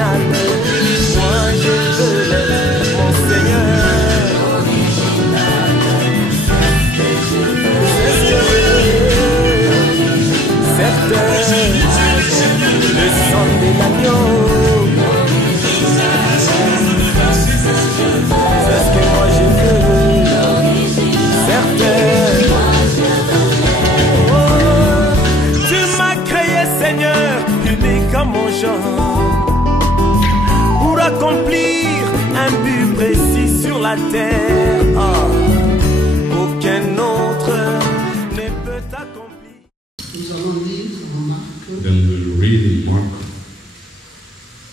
original. Moi je veux l'être, mon Seigneur. C'est ce que je veux. Certain, le sang de l'agneau. C'est ce que moi je veux. Certain. Comme mon genre, pour accomplir un but précis sur la terre. Aucun autre ne peut accomplir. Nous allons lire en Marc. Then we'll read in Mark,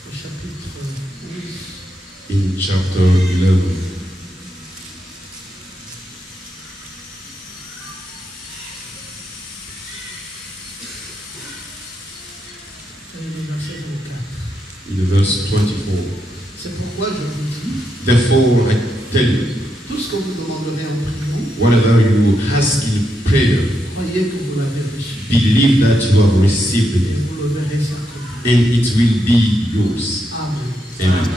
Au chapitre 11. in chapter 11. In the verse 24. C'est pourquoi je vous dis, Therefore I tell you, tout ce que vous demanderez en priant, whatever you ask in prayer, croyez que vous l'avez reçu. believe that you have received Et it, vous le verrez s'accomplir. and it will be yours. Amen. Amen.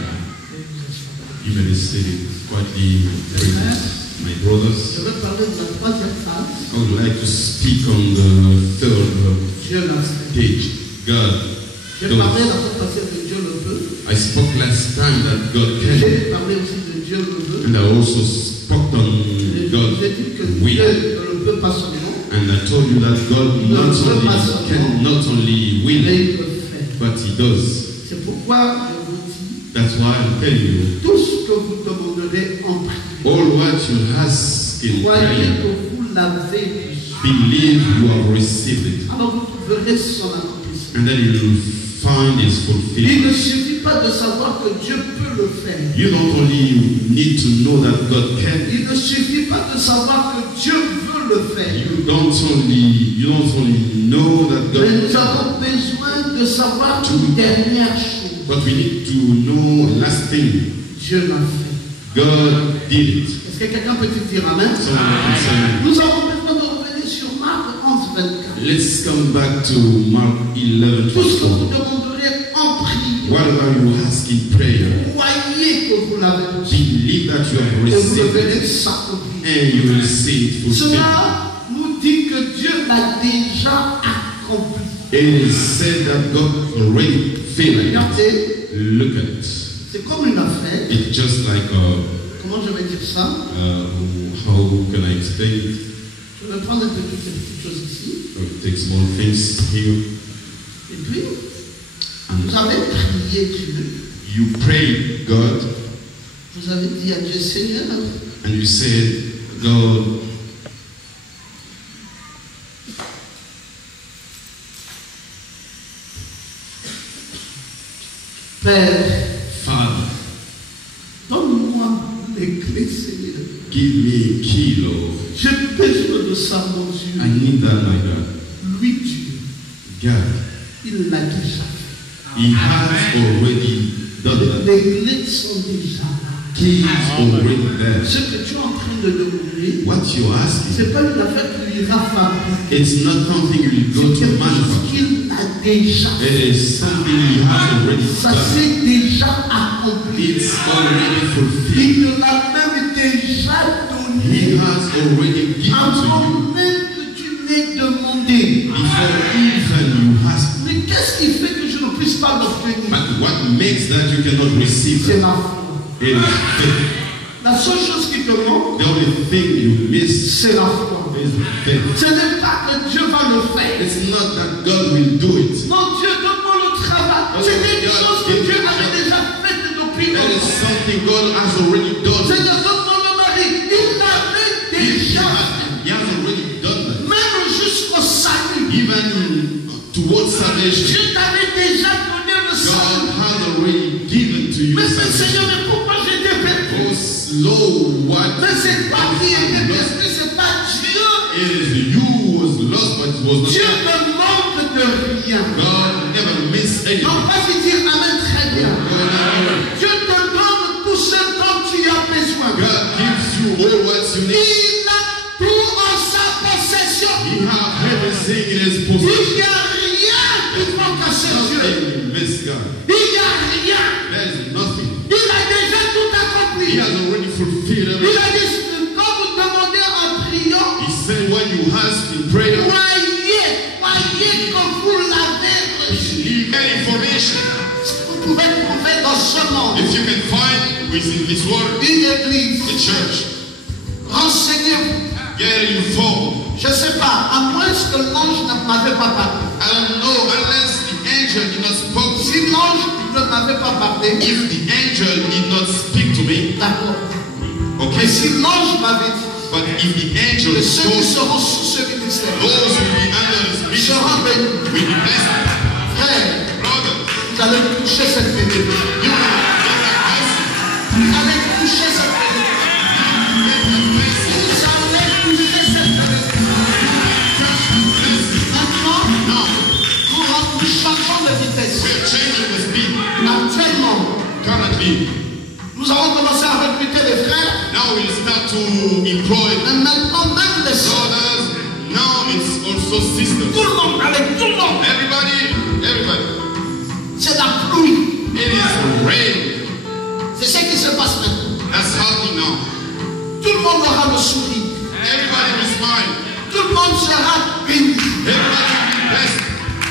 Et vous êtes You may be seated quietly, my brothers. Je vais parler de la troisième phase. I would like to speak on the third Dieu l'a fait. page. God. J'ai parlé la fois passée de Dieu le peut. I spoke last time that God can, J'ai parlé aussi de Dieu le veut. and I also spoke on God J'ai dit que will. Dieu ne le peut pas seulement, And I told you that God not only can not only mais will, il le fait. but He does. C'est pourquoi je vous dis, That's why I'm telling you, tout ce que vous demanderez en prière, all what you ask in croyez prayer, que vous l'avez reçu. believe you have received it, Alors vous trouverez son accomplissement. and then you will find His Il fulfillment. ne suffit pas de savoir que Dieu peut le faire. You don't only need to know that God can. Il ne suffit pas de savoir que Dieu veut le faire. You don't only know that Mais God nous can. avons besoin de savoir une dernière chose. But we need to know last thing. Dieu l'a fait. God did it. Est-ce que quelqu'un peut dire Amen? Someone can say, Nous avons besoin de revenir sur Marc 11, 24. let's come back to Mark 11, Tout ce que 24. vous demanderez en prière, Whatever you ask in prayer, croyez que vous l'avez reçu. believe that you have Et vous le received verrez it, s'accomplir. and you will see it fulfilled. Cela nous dit que Dieu l'a déjà accompli. It is said that God already failed it. Regardez, Look at it. c'est comme une affaire. It's just like, Comment je vais dire ça? how can I explain it? Je vais prendre un peu toutes ces petites choses ici. Take small things here. Et puis, And vous avez prié Dieu. you pray God, Vous avez dit à Dieu, Seigneur, and you said, God, Père, Father, donne-moi les clés, Seigneur. give me a key, Lord. J'ai besoin de ça, mon Dieu. I need that, my God. Lui, Dieu, God, il l'a déjà fait. He has already done that. Les clés sont déjà là. Keys already there. Ce que tu es en train de demander, What you're asking, ce n'est pas une affaire qui ira fabriquer. it's not something you will go C'est to quelque chose manufacture. qu'il a déjà fait. It is something He has already Ça done. s'est déjà accompli. It's already fulfilled. Il te l'a même déjà He donné. has already given to you Avant même que tu m'aies demandé. before even you ask. Mais qu'est-ce qui fait que je ne puisse pas l'obtenir? But what makes that you cannot receive C'est it? la foi. It is faith. La seule chose qui te manque, The only thing you miss c'est la foi. is faith. Ce n'est pas que Dieu va le faire. It's not that God will do it. Non, Dieu, donne-moi le travail. C'est quelque chose que Dieu avait déjà fait depuis It is longtemps. something God has already done. Seigneur, donne-moi le mari. Il l'avait déjà fait. He has already done that. Même jusqu'au salut. Even towards salvation, Dieu t'avait déjà donné le God salut. has already given to you Mais Seigneur, salvation. mais pourquoi j'ai été perdu? Oh, slow, what? Mais c'est pas qui était lost. perdu, c'est pas Dieu. It is you who was lost, but it was Dieu not. ne manque de rien. God never missed anything. Non, vas-y dire Amen très bien. God Dieu te donne tout ce dont tu as besoin. gives you all what you need. Il a tout en sa possession. He has everything in His Il possession. n'y a rien qui manque à ce Dieu. Nothing miss God. Il n'y a rien in prayer. Croyez que vous l'avez reçu. Get information. Vous pouvez trouver dans ce monde If you can find within this world une église. a church, Renseignez-vous. get informed. Je ne sais pas, à moins que l'ange ne m'avait pas parlé. I don't know unless the angel did not speak to me. Si l'ange ne m'avait pas parlé, If the angel did not speak to me, d'accord. Mais okay. si l'ange m'avait dit But if the angel que ceux qui spoke, seront sous ce ministère those who will be under his ministry seront bénis. will be blessed. Frère, Brother, vous allez toucher cette bénédiction. you will get that blessing. Vous allez toucher cette bénédiction. Vous allez toucher cette bénédiction. Maintenant, nous changeons de vitesse. We're changing the speed. Actuellement, Currently, nous avons commencé à recruter des frères, now we'll start to employ mais maintenant même les sœurs. brothers. Now it's also sisters. Tout le monde, avec tout le monde. Everybody. C'est la pluie. It is rain. C'est ce qui se passe maintenant. That's happening now. Tout le monde aura le sourire. Everybody will smile. Tout le monde sera béni. Everybody will be blessed.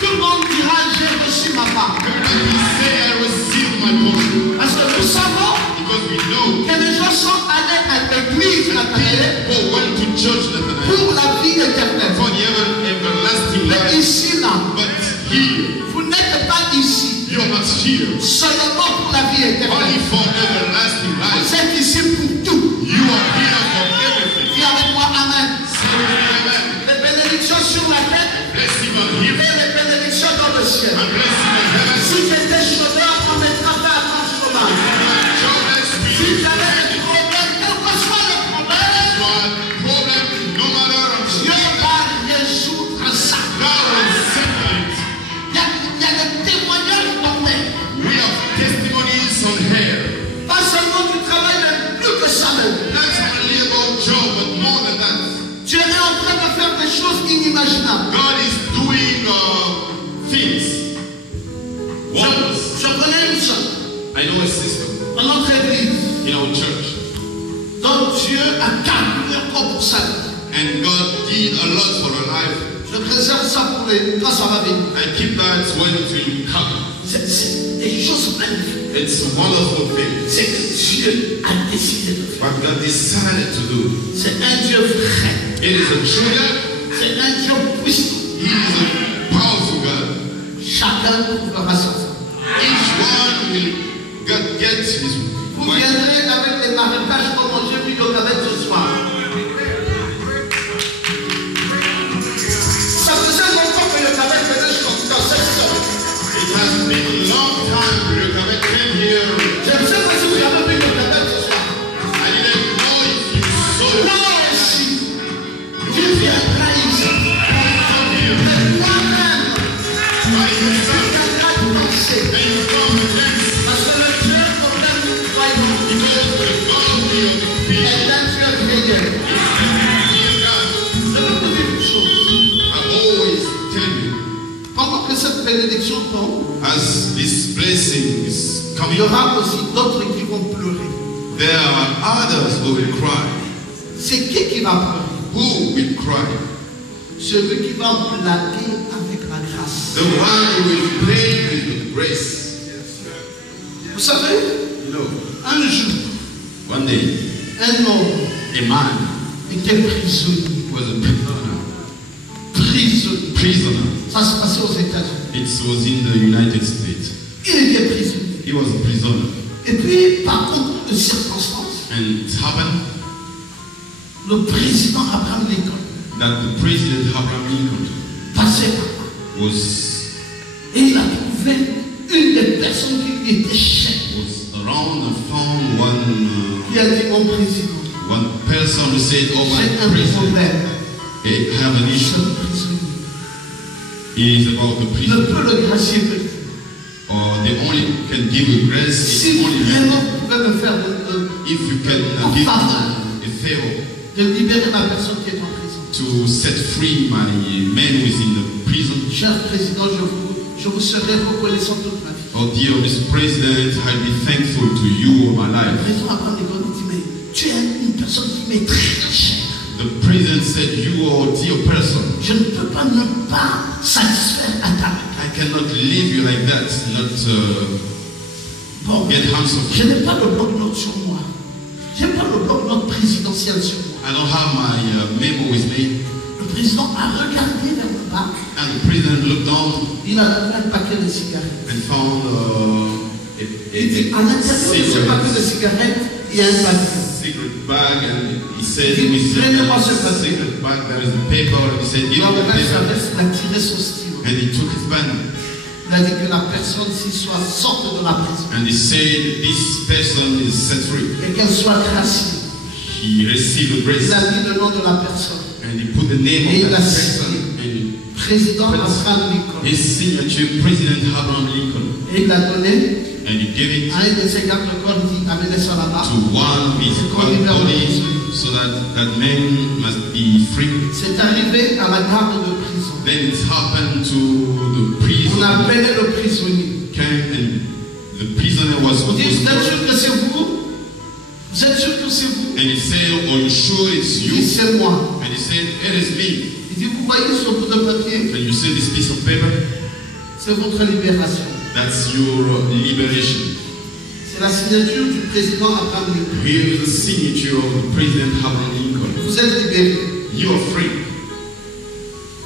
Tout le monde dira j'ai reçu ma part. Everybody will say, I received my portion. Parce que nous savons Because we know que les gens sont allés à l'église Nathanaël people went to church Nathanael pour la vie éternelle. for the everlasting Mais life. ici, là, But here, vous n'êtes pas ici you're not here seulement pour la vie éternelle. only for everlasting Vous life. êtes ici pour tout. You are here for everything. Dis avec moi, Amen. Say with me, amen. Les bénédictions sur la tête Blessing on et him les bénédictions dans le ciel. and blessing on heaven. Si tu étais chômeur, on mettra fin à ton chômage. Jobless, Si we tu avais des problèmes, quel que soit le problème, problem, no matter Dieu va résoudre ça. God will settle it. Il y a des témoignages dans l'air. We have testimonies on here. Pas seulement du travail, mais plus que ça même. Not only about job, but more than that. Dieu est en train de faire des choses inimaginables. God is doing things. Wonders. Je connais une soeur I know a sister dans notre église in our church, dont Dieu a calculé encore pour sa vie. and God did a lot for her life. Je préserve ça pour les quand ça va venir. I keep that when it will come. C'est des choses magnifiques. It's a wonderful thing. C'est que Dieu a décidé de faire. What God decided to do. C'est un Dieu vrai. It is a true God. C'est un Dieu puissant. He is a powerful God. Chacun trouvera sa femme. Each one will get his Vous wife. viendrez avec des marécages comme j'ai vu Yokabet ce soir. Ça faisait longtemps que Yokabet venait dans cette soirée. It has been a long time for you to come here. Je ne sais pas si vous avez vu Yokabet ce soir. I didn't know if you saw it. Moi aussi, tu viendras ici. Mais toi-même, By tu yourself. viendras danser. And you come and dance. Parce que le Dieu auquel nous croyons Because the God of your people est un Dieu veilleur. is God. Je vais vous dire une chose. I always tell you, Pendant que cette bénédiction tombe, as this blessing is il y coming, aura aussi d'autres qui vont pleurer. there are others who will cry. C'est qui va pleurer? Who will cry? Celui qui va blaguer avec la grâce. The one who will play with the grace. Vous savez, You know, un jour, one day, un homme a man était prisonnier. was a prisoner. Prisonnier. Ça se passait aux États-Unis. It was in the United States. Il était prisonnier. He was a prisoner. Et puis, par concours de circonstances, And it happened le président Abraham Lincoln that the President Abraham Lincoln passait par là. was Et il a trouvé une des personnes qui lui était chère. around and found one Qui a dit mon président, person who said, "Oh, j'ai my un president, problème. I have an Ce issue. prisonnier. It is about the Ne prison. peut le gracier que Or the only can give you grace si is only vraiment you. vous pouvez me faire If you can En give faveur. a favor de libérer la personne qui est en prison. to set free my man who is in the prison." Cher président, je vous serai reconnaissant toute ma vie. Oh dear Mr. President, I'll be thankful to you all my Le life. président Abraham Lincoln dit, mais tu es une personne qui m'est très chère. The president said, you are a dear person. Je ne peux pas ne pas satisfaire à ta requête. I cannot leave you like that, not Bon, get handsome. je n'ai pas le bloc-notes sur moi. Je n'ai pas le bloc-notes présidentiel sur moi. I don't have my memo with me. Le président a regardé vers le bas. And the president looked down Il a trouvé un paquet de cigarettes. and found Il dit, à l'intérieur de ce paquet de cigarettes, il y a un papier. secret bag, and he said, Il dit, with prenez-moi ce the papier. secret bag there is a paper. And he said, give Il me the a paper. tiré son stylo. And he took his pen Il a dit que la personne s'y soit sorte de la prison and he said, this person is set free. et qu'elle soit graciée. He received the grace Il a mis le nom de la personne. and he put the name Et of il a that signé. person and Président Abraham Lincoln. his signature, President Abraham Lincoln. Et il l'a donné And he gave it à un de ses gardes de corps. Il dit, amenez ça là-bas. to one of his body so that that man must be free. C'est arrivé à la garde de prison. Then it happened to the On prison. appelait le prisonnier. Came and the prisoner was On dit, vous êtes supposed sûr que c'est vous? Vous êtes sûr que c'est vous? and he said, are you sure it's Il dit, you? c'est moi. And he said, it is me. Il dit, vous voyez ce bout de papier? And you see this piece of paper? C'est votre libération. That's your liberation. C'est la signature du président Abraham Lincoln. Here is the signature of the President Abraham Lincoln. Vous êtes libéré. You are free.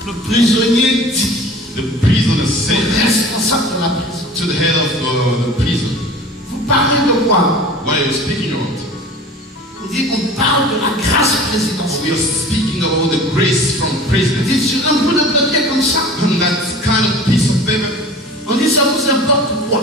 Le prisonnier dit The prisoner au said responsable de la prison, to the head of the prison, vous parlez de quoi? what are you speaking about? On dit, on parle de la grâce We présidentielle. are speaking about the grace from On president. dit, sur un bout de papier comme ça, And that kind of piece of paper, on dit, ça vous importe quoi?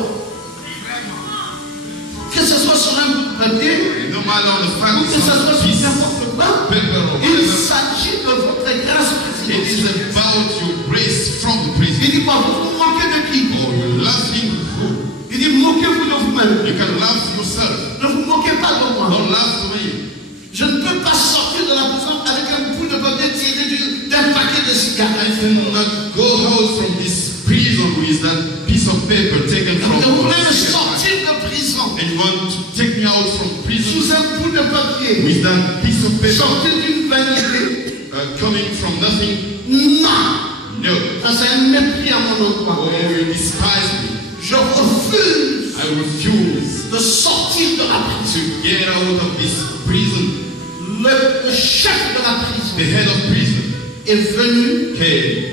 Que ce soit sur un bout de papier, no matter on the fact ou que it's ce on soit a sur piece of n'importe quoi, paper or il whatever, s'agit de votre grâce it is présidentielle. about your grace from the Il president. dit, quoi, vous vous moquez de qui? Or you're laughing who? Il dit, moquez-vous de vous-même. You can laugh yourself. Ne vous moquez pas de moi. Don't laugh to me. Je ne peux pas sortir de la prison avec un bout de papier tiré d'un paquet de I cigarettes. cannot go out from this prison with that piece of paper taken from Vous voulez me cigarette. sortir de prison And you want to take me out from prison sous un bout de papier, with that piece of paper sortir d'une vanité? coming from nothing? Non! No. Ça, c'est un mépris à mon endroit. Oh, you despise me. Je refuse I refuse de sortir de la prison. to get out of this prison. Le chef de la The prison head of prison est venu, came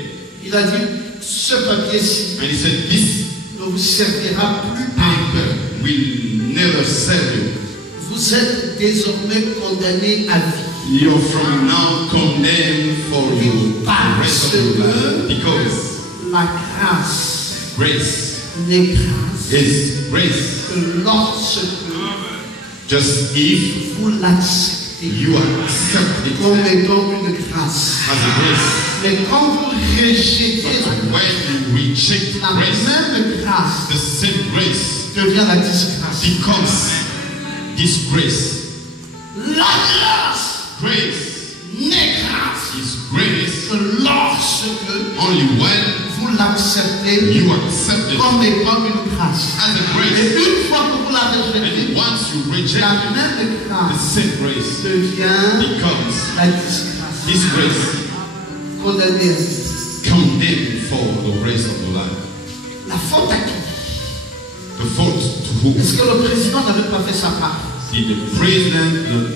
il a dit, ce papier-ci and he said, this ne vous servira plus à paper will never serve you. Vous êtes désormais condamné à vie. You're from now condemned for you the rest of your life. Because La grâce grace n'est grâce is grace. que lorsque Just if vous l'acceptez you accept it comme étant une grâce. as a grace. Mais quand vous rejetez But when you reject la grace, même grâce, the same grace devient la disgrâce. becomes disgrace. La grâce Grace n'est grâce is grace que lorsque only when vous l'acceptez you accept it comme étant une grâce. as a Et grace. une fois que vous la rejetez, And once you reject la it, même the grâce same grace devient becomes la disgrâce. disgrace, Condamné à vie. condemned for the rest of your life. La faute à qui? The fault to who? Est-ce que le président n'avait pas fait sa part? Did the president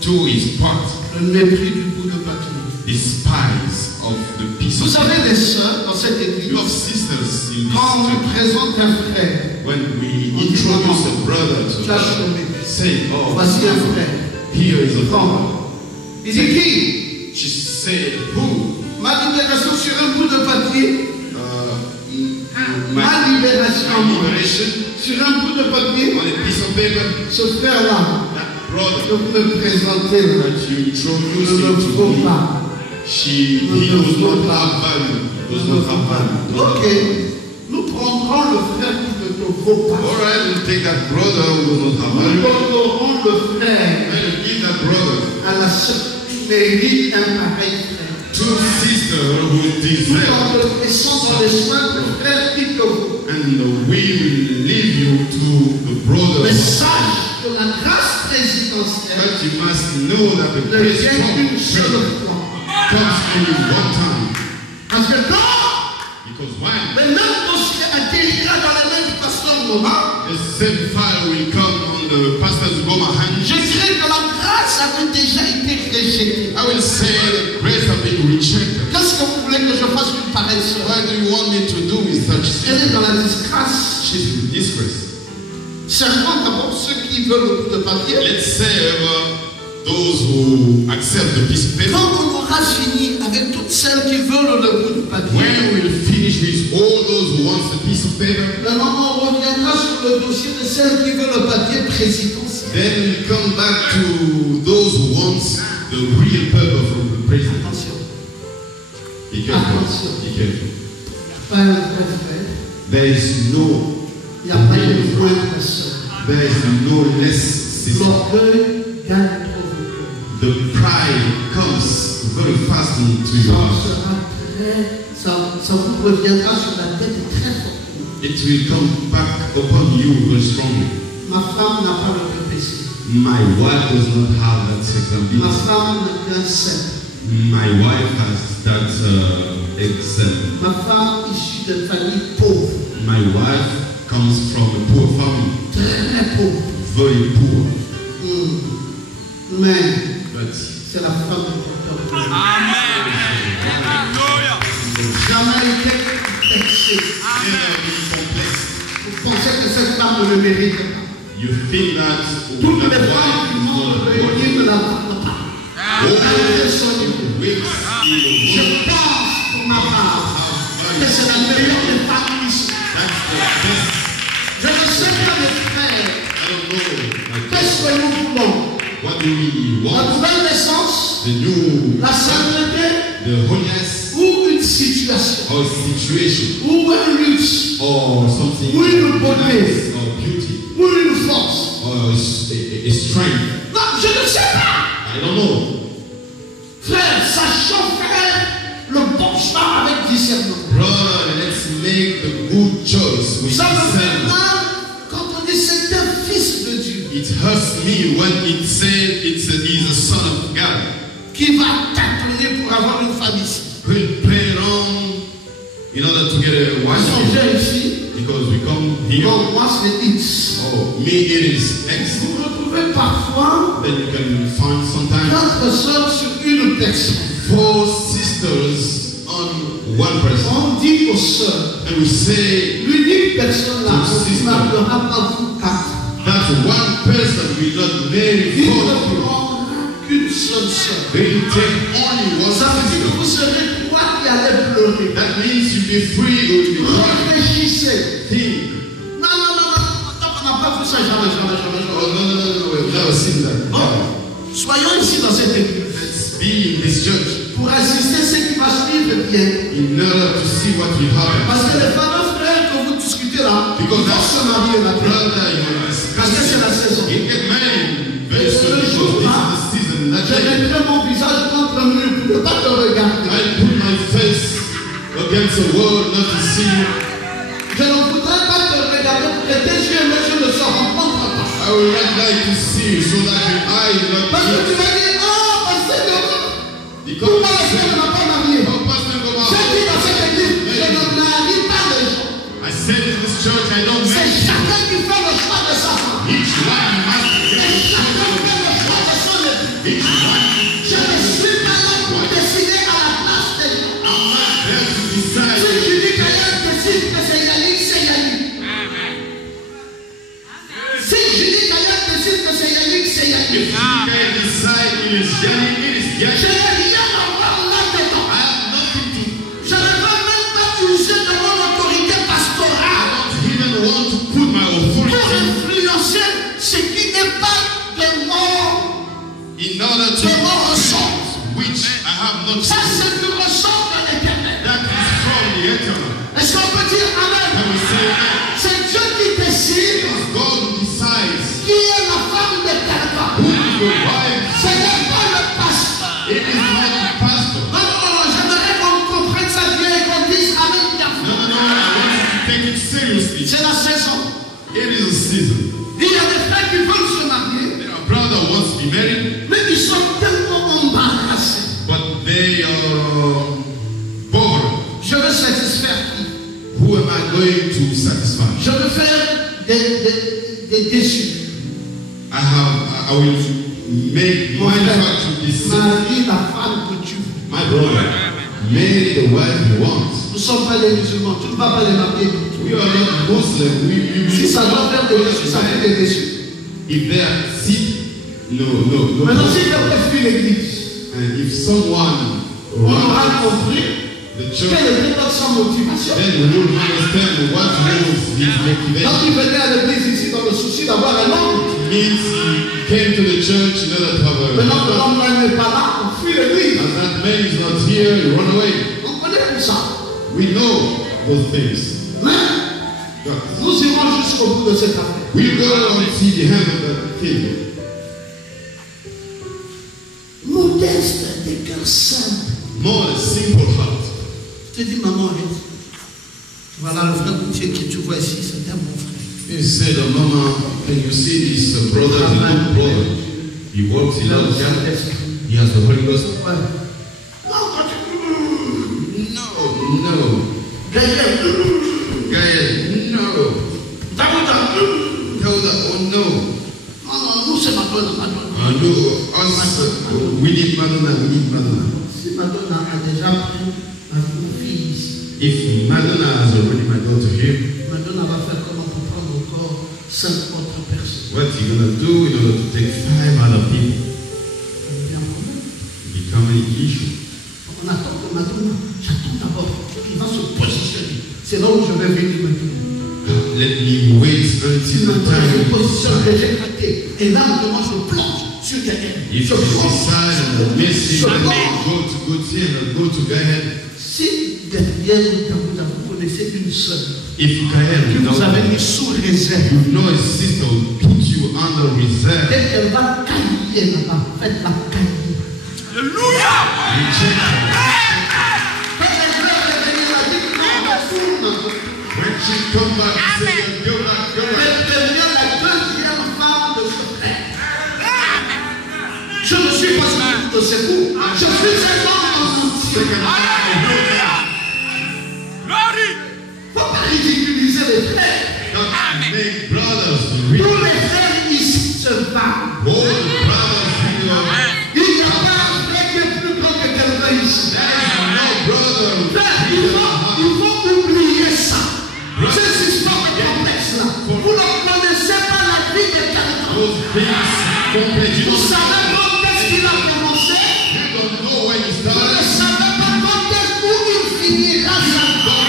do his part? Le mépris du bout de papier. Despise of the piece Vous of savez, les sœurs, dans cette You église, have sisters in quand on this nous présente un frère, church. When we introduce a brother to tu as us, chômé. say, oh, Voici un frère. here is a brother. Prends. Il dit qui? She said, who? Ma libération sur un bout de papier. My Ma libération liberation sur un bout de papier. on a piece of paper. Ce frère-là, That que brother vous me présentez là, that you ne introduce me him to faut me, pas. he does not have value. Does not have value. Ok, nous prendrons le frère qui ne te vaut pas. All right, we'll take that brother who does not have Nous value. donnerons le frère And we'll give that brother à la sœur qui mérite un pareil frère. two sisters who Tout en deserve. te laissant dans les soins du frère qui te vaut. And we will leave you to the brother. Mais sache que la grâce présidentielle But you must know that the ne grace vient from qu'une seule God fois. comes only one time. Parce que quand Because when le même dossier atterrira dans les mains du pasteur Goma, the same file will come on the pastor's Goma hand, je dirais que la grâce avait déjà été rejetée. I will say the grace have been rejected. Qu'est-ce que vous voulez que je fasse une pareille sœur? What do you want me to do with such Elle est sin? dans la disgrâce. She's in disgrace. Servons d'abord ceux qui veulent le bout de papier. Let's serve those who accept the piece of paper. Quand on aura fini avec toutes celles qui veulent le bout de papier, When we'll finish with all those who want the piece of paper, maintenant on reviendra sur le dossier de celles qui veulent le papier présidentiel. then we'll come back to those who want the real purpose of the president. Attention, Be careful. Attention. Be careful. pas un vrai frère. There is no, Il n'y a pas de moindre sœur. there is no less sister. L'orgueil gagne trop de cœur. The pride comes very fast into your heart. Ça vous reviendra sur la tête très fortement. It will come back upon you very strongly. Ma femme n'a pas le PPC. My wife does not have that exam. Ma femme n'a qu'un sein. My wife has that exam. Ma femme issue de famille pauvre. My wife comes from a poor family, Très pauvre. very poor. Mais But c'est la femme du porteur. Amen. Alléluia. Jamais été vexée. never been complex. Vous pensez que cette femme ne le mérite pas. You think that Toutes that les femmes wife du is monde not réunies ne la vendent pas. all Je weeks in pense pour ma part que c'est la meilleure des femmes ici. That's the best. Je ne sais pas mes frères. I don't know. Like, Qu'est-ce que nous voulons? what do we La want? nouvelle naissance, The new, la sainteté the holiness ou une situation or situation ou un luxe or something Oui, le beauté. nice or beauty ou une force. or a strength. Non, je ne sais pas. I don't know. Frère, sachons faire le bon choix avec discernement. Brother, let's make the good choice with Ça me fait discernment. mal quand on dit c'est un fils de Dieu It hurts me when it says he's a son of God. qui va tâtonner pour avoir une femme ici. We'll play around in order to get a Moi, wife je here. viens ici. Because we come here. Bon, moi, c'est X. Oh, me it is X. Vous retrouvez parfois Then you can find sometimes 4 sœurs sur une personne. 4 sisters on one person. On dit aux sœurs, And we say l'unique personne là, on ne m'appellera pas vous 4. that one person will not marry Il 4 ne people. prendra qu'une seule sœur. They will take only one Ça veut dire que sister. vous serez 3 qui allez pleurer. That means you'll be free to be crying. Réfléchissez. Think. Non. Tant qu'on n'a pas fait ça, jamais. Oh, no, we've never seen that. Bon, soyons ici dans cette église Let's be in this church pour assister ce qui va suivre bien. in order to see what will happen. Parce que les fameux frères que vous discutez là, ils Because vont that's se marier là. brother, you Parce que c'est la saison. You get married very soon because this is the season. That Je day, mettrai mon visage contre le mur pour ne pas te regarder. I put my face against the wall not to see you. Je ne voudrais pas te regarder pour que tes yeux et mes yeux ne se rencontrent pas. I would not like to see you so that your eyes will Parce not que tu meet. vas dire, ah, parce que Because pourquoi la femme ne m'a pas marié? oh, Pastor, come J'ai on. dit dans cette église, je ne marie pas les gens. I said in this church, I don't C'est marry. chacun qui fait le choix de sa femme. Each one must Et get chacun fait le choix de son époux. each one. Je ne suis pas là pour décider à la place des gens. I'm not there to Si decide. je dis que quelqu'un décide que c'est Yannick, c'est Yannick. Si je dis que quelqu'un décide que c'est Yannick, c'est If Yannick. you can decide it is Yannick, it is Je Yannick. n'ai rien à voir là-dedans. I have nothing to. Je ne veux même pas user de mon autorité I pastorale don't even want to put my pour authority influencer ce qui n'est pas de mon in order to ressort. which I have not Ça, seen. c'est du ressort de l'éternel. That is from the eternal. Est-ce qu'on peut dire Amen? Can we say amen? C'est Dieu qui décide God who decides qui est la femme de quelqu'un. who is the wife. Ce n'est pas le pasteur. It is not the pastor. Non, j'aimerais qu'on comprenne ça bien et qu'on dise Amen bien. No. I want you to take it seriously. C'est la saison. It is a season. Il y a des frères qui veulent se marier, There are brothers who want to be married, mais ils sont tellement embarrassés. but they are satisfied. Je veux faire des déçus. I will make Mon frère, manufacture this. marie la femme que tu veux. My brother, marry the wife you want. Nous ne sommes pas des musulmans. Tu ne vas pas les marier. We are not Muslim. Si ça doit faire des déçus, ça fait des déçus. If they are sick, no. Maintenant, si tu as fuir l'église, And if someone on aura compris the qu'elle church, était pas sans motivation. then we will understand what was his Quand motivation. il venait à l'église ici dans le souci d'avoir un homme, Means he came to the church in order to have maintenant que a. l'homme n'est pas là, on fuit l'église. And that man is not here, he run away. On connaît tout ça. We know those things. Mais But nous irons jusqu'au bout de cette affaire. we go and see the hand of that thing. Modeste, des cœurs simples. More a simple heart. Je te dis, maman, arrête. Voilà le frère Goutier que tu vois ici, c'est un bon frère. He said, Mama, can you see this brother? He's a good brother. He works, he loves God. He has the Holy Ghost. Ouais. Non, quand tu... No. Gaël, Gaël, no. Daouda, Dauda, oh no. non, nous c'est Madonna. No, us, we need Madonna. Si Madonna a déjà pris ma fille ici, If Madonna has already my daughter here, Madonna va faire comment pour prendre encore 5 autres personnes. what you gonna do in order to take 5 other people? Elle vient quand même. Become an issue. On attend que Madonna, j'attends d'abord qu'il va se positionner. C'est là où je vais venir maintenant. Let me wait until Si the maintenant je me positionne time. que j'ai craqué, et là maintenant je plonge sur quelqu'un. If Je you plonge. decide on the message, Je then plonge. go to Gautier and go to Gaël. Si derrière vous connaissez une seule, If Gaël, que you know, vous avez mis sous réserve, you know a sister will put you under reserve. dès qu'elle va cailler là-bas, faites-la cailler. Alléluia. Reject her. Quand elle veut revenir, elle dit non, retourne. When she come back, you say, go back. Elle devient la deuxième femme de ce frère. Je ne suis pas un de ses coups. Je suis un homme entier. Glory. Il ne faut pas ridiculiser les frères. Don't make brothers Tous real. les frères ici se battent. All the brothers in your Il n'y a pas un frère qui est plus grand que quelqu'un ici. no brother. Frère, il faut oublier ça. Ces histoires complexes-là. Vous ne connaissez pas la vie de quelqu'un. Those things complete. You Vous don't savez quand est-ce qu'il a commencé. know when you Vous ne start. savez pas quand est-ce où il finira sa vie.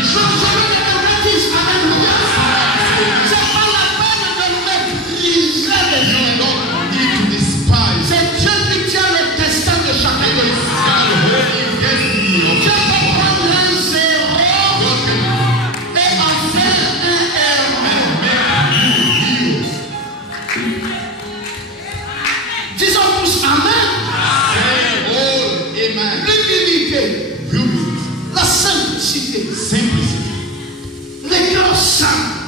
Je veux que quelqu'un dise Alléluia. C'est pas la peine de mépriser les gens. Don't need to despise. C'est Dieu qui tient le destin de chacun de nous. God holding destiny of Dieu peut prendre un zéro et en faire un héros. Disons tous Amen. all amen. L'humilité, Humility, la simplicité, simplicity, les cœurs simples.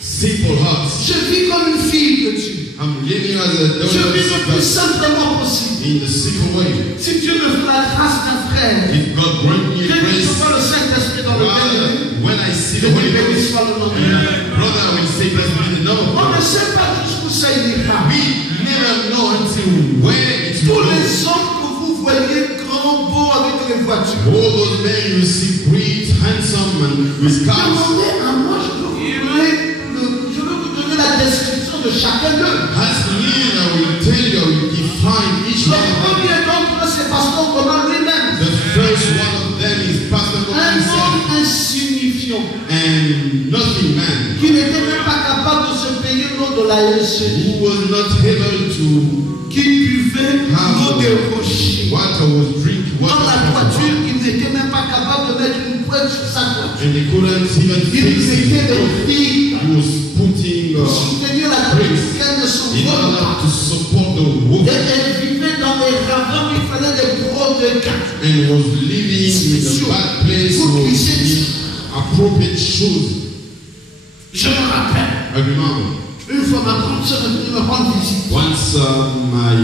simple hearts. Je vis comme une fille de Dieu. I'm living as a Je daughter vis le plus of God simplement possible. in the simple way. Si Dieu me fait la grâce d'un frère, If God grant me je a ne grace, vois pas le Saint-Esprit dans le Father, cœur. when I see Je the Holy dis béni Ghost, soit le nom de Dieu. brother, I will say, blessed be the name of On ne God. sait pas jusqu'où ça ira. We never know until where it Tous will go. les hommes que vous voyez grands, beaux avec les voitures. All those men you see great, handsome, and with cars. Demandez à moi, je veux vous donner la description de chacun d'eux. Ask me, and I will tell you, I will define each Le one of them. premier d'entre eux, c'est Pasteur Romain lui-même. The first one of them is Pastor God Un himself, homme insignifiant, and nothing man, qui n'était même pas capable de se payer l'eau de la LCD, who was not able to qui buvait l'eau des rochers. water, was drinking Dans water la from the voiture, rock. il n'était même pas capable de mettre une pointe sur sa voiture. And they couldn't even Il fix mettait it. des filles He was putting pour soutenir la capitale de son in vol. order to support the Et wolf, elle vivait dans les ravins où il fallait des gros de cartes. and was living in a bad place with appropriate shoes. Je me rappelle, I remember une fois ma grande sœur est venue me rendre visite. once my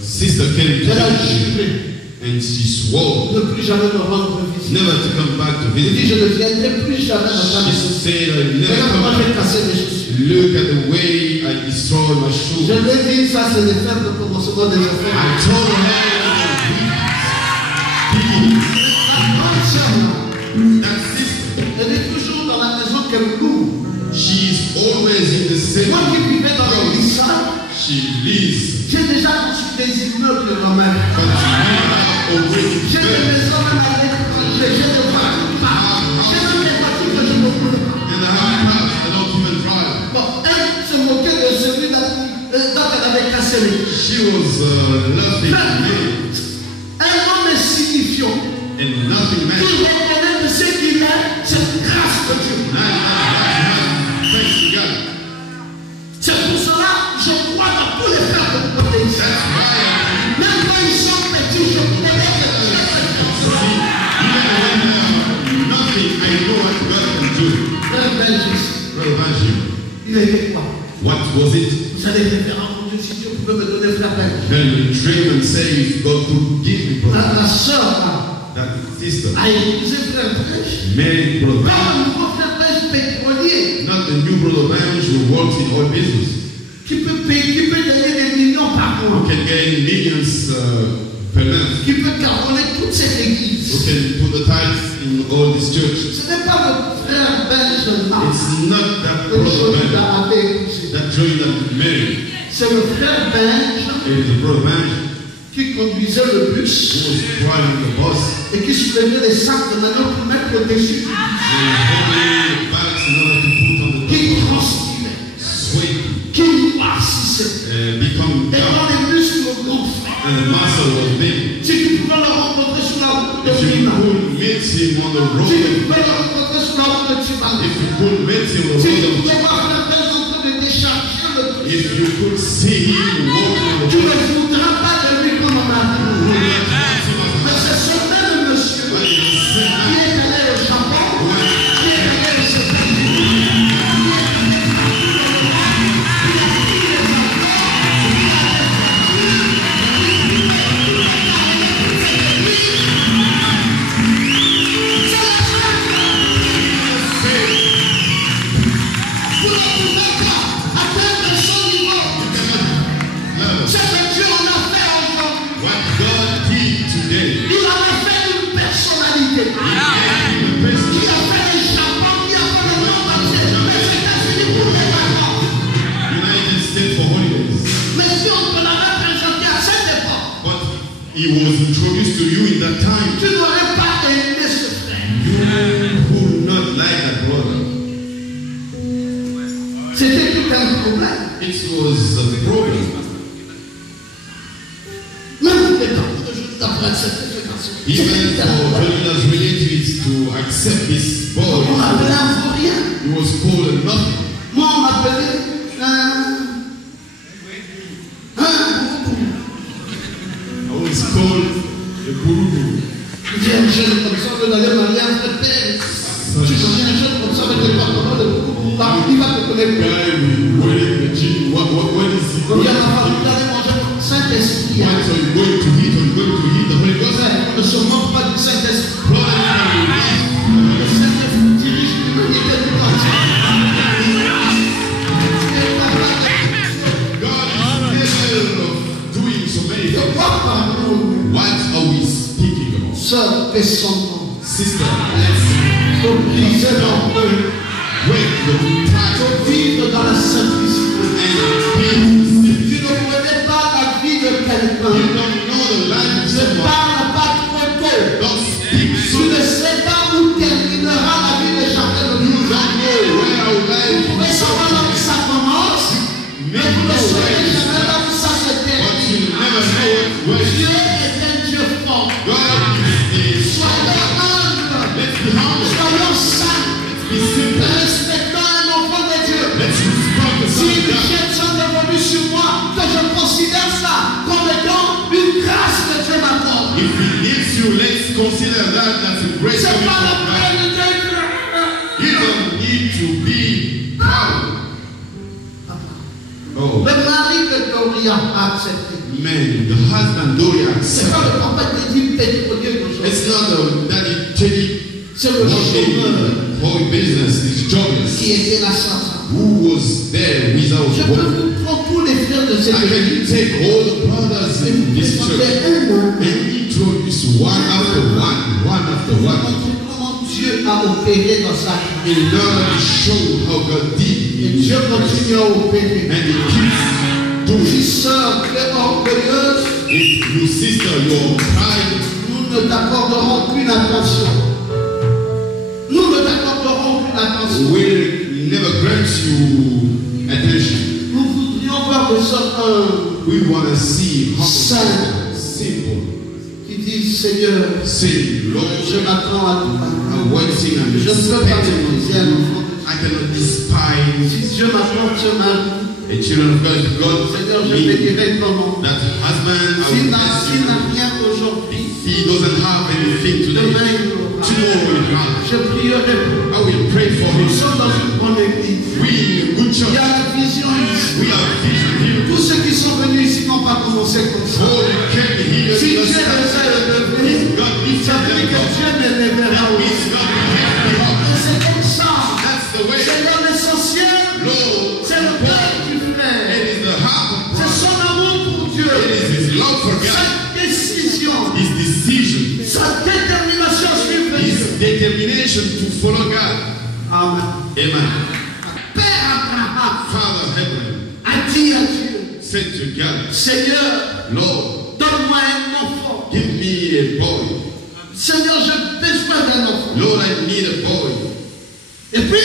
sister came to Elle a me juré and she swore de plus jamais me rendre visite. never to come back to Il dit, visit. je ne viendrai plus jamais dans ta She maison. said, I never Regarde comment come j'ai back. cassé mes chaussures. Look at the way I destroyed my Je shoes. lui ai dit, ça c'est les fêtes de commencement des enfants. I told her, La grande sœur, that sister, elle est toujours dans la maison qu'elle loue. she's always in the same Moi qui vivais dans house. l'église, She lives, j'ai déjà construit des immeubles moi-même. but we are already J'ai des there. maisons même à l'étranger, j'ai des voitures. J'ai même des voitures que je ne roule pas. And I have cars, I don't even drive. Bon, elle se moquait de celui-là dont elle avait cassé les pieds. She was laughing at me, Un homme insignifiant. and nothing Qui mattered. reconnaît que ce qu'il est, c'est grâce de Dieu. Thanks to God. C'est pour cela que je crois dans tous les frères de côté. That's why Même quand ils sont petits, je connais que Dieu nothing I know what God can do. Frère Benjis, Brother Banshee, il était quoi? what was it? Vous allez référent mon Dieu, si Dieu pouvait me donner frère Benjis. Then you dream and say, if God could give me brother. La sœur là, That sister, a épousé frère Benjis. married brother Pas Banshee, un nouveau frère Benjis pétrolier not the new brother Banshee who works in oil business, qui peut gagner des millions par who mois, can gain millions per month, qui peut carronner toute cette who église. can put the tithes in all this church. Ce n'est pas le frère Benjis là It's not that que brother Joël Banshee, avait épousé. that joined that married. C'est le frère Benjis It is the brother Banshee qui conduisait le who bus was driving the bus et qui soulevait les sacs de manière pour mettre au-dessus, and holding bags in order to put on the qui top, transpirait, sweat, qui noircissait. become Et dark, quand les muscles gonflaient, and the muscle was big. si tu pouvais le rencontrer sur la route de If you Lima, could meet him on the si tu road, pouvais le rencontrer sur la route de Tibala, if you could meet him on si tu the road, pouvais voir frère Benjis en train de décharger le truc, if you could see him walking on tu the ne road, voudras pas de lui comme on a dit. you would not want him as Mais c'est ce même monsieur but it's the same qui man est allé au Japon, qui est allé aux États-Unis. Vous ne pouvez pas atteindre son niveau. level. C'est que Dieu en a fait aujourd'hui. What God did today, Il en a fait une personnalité. the Qui person a fait le Japon, qui a fait le monde entier. Les États-Unis pour les vacances. United States for holidays, Mais si on te l'avait présenté à cette époque, but he was introduced to you in that time. tu n'aurais pas aimé ce frère. You would not like that brother. C'était tout un problème. It was a problem. Même les temps que je t'apprends cette référence. Even for Jonah's relatives to accept this boy, On m'appelait un vaurien. he was called a nothing. Moi, on m'appelait I was called a guru. il dit un jeune comme ça, on veut aller marier un frère père. Tu connais un jeune comme ça avec les parents de beaucoup. Il va te connaître. Guy wearing the jean. What is he Il going y a to la famille eat? d'aller manger comme Saint-Esprit. What are you going to eat? Are you going to eat the Holy Ghost? On ne se moque pas du Saint-Esprit. Brother, Le Saint-Esprit dirige l'humanité tout entière. God is capable of doing so many De things. quoi parlons-nous? What are we speaking about? Sœur, descendons. Sister, let's Faut briser l'orgueil. break the tie Faut vivre dans la simplicité. and be simple. Tu ne connais pas la vie de You quelqu'un. don't know the life of Ne someone. parle pas trop tôt. Don't speak Tu so ne sais pas où terminera la vie de chacun de nous. you don't know where our Vous life pouvez savoir là où ça commence, mais may vous ne go saurez where jamais là où ça se but termine. you never know where Dieu est un Dieu fort. God is. Soyons humbles, Let's be humble. soyons saints, Be simple. respectons un enfant de Dieu. Let's respect the Si Son of une God. chaîne sont devenues sur moi, que je considère ça comme étant une grâce que Dieu m'accorde. If he gives you, let's consider that as a great C'est gift pas la from God. peine d'être. You don't need to be proud. Oh, Le mari de Doria a accepté. Man, the husband Doria C'est pas accepted. le papa Teddy Pétrolier d'aujourd'hui. It's not the daddy Teddy C'est le chômeur working whole business, is jobless. qui était là sans ça. Who was there without Je peux work? vous prendre tous les frères de cette I église. can take all the brothers Et in vous this présenter church un and introduce one after one. montrer comment Dieu a opéré dans sa vie. In order to show how God did Et in Dieu your life. continue à opérer. And He keeps Si doing. sœur très orgueilleuse, If you sister, your pride, nous ne t'accorderons qu'une attention. Nous ne t'accorderons qu'une attention. will never grant you attention. Nous voudrions voir des sœurs We want to see how Simple. simple. qui disent Seigneur, Say, Lord, je m'attends à toi. I'm waiting and Je ne peux pas mépriser un enfant. I cannot despise Si Dieu m'attend, Dieu m'a a children of God. God Seigneur, je me bénirai ton nom. that husband, I S'il will n'a bless s'il n'a you. rien aujourd'hui, He doesn't have anything today. demain il l'aura. Tomorrow will have. Je prierai pour. I will pray for Nous him. sommes dans une bonne église. We in a good Il y church. a la vision ici. We have vision here. Tous ceux qui sont venus ici n'ont pas commencé comme ça. Oh, you came here. Si Dieu because les a élevés, God lifted ça veut dire them que up. Dieu les élèvera That aussi. means God will lift me up. Et c'est comme ça. That's the way. Seigneur, l'essentiel, Lord, c'est le cœur du frère. it is the heart of C'est God. son amour pour Dieu. It is His love for God. Sa décision. His decision. Sa détermination à suivre His Dieu. determination to follow God. Amen. Amen. Père Abraham Father Abraham a dit à Dieu, said to God, Seigneur, Lord, donne-moi un enfant. give me a boy. Seigneur, j'ai besoin d'un enfant. Lord, I need a boy. Et puis,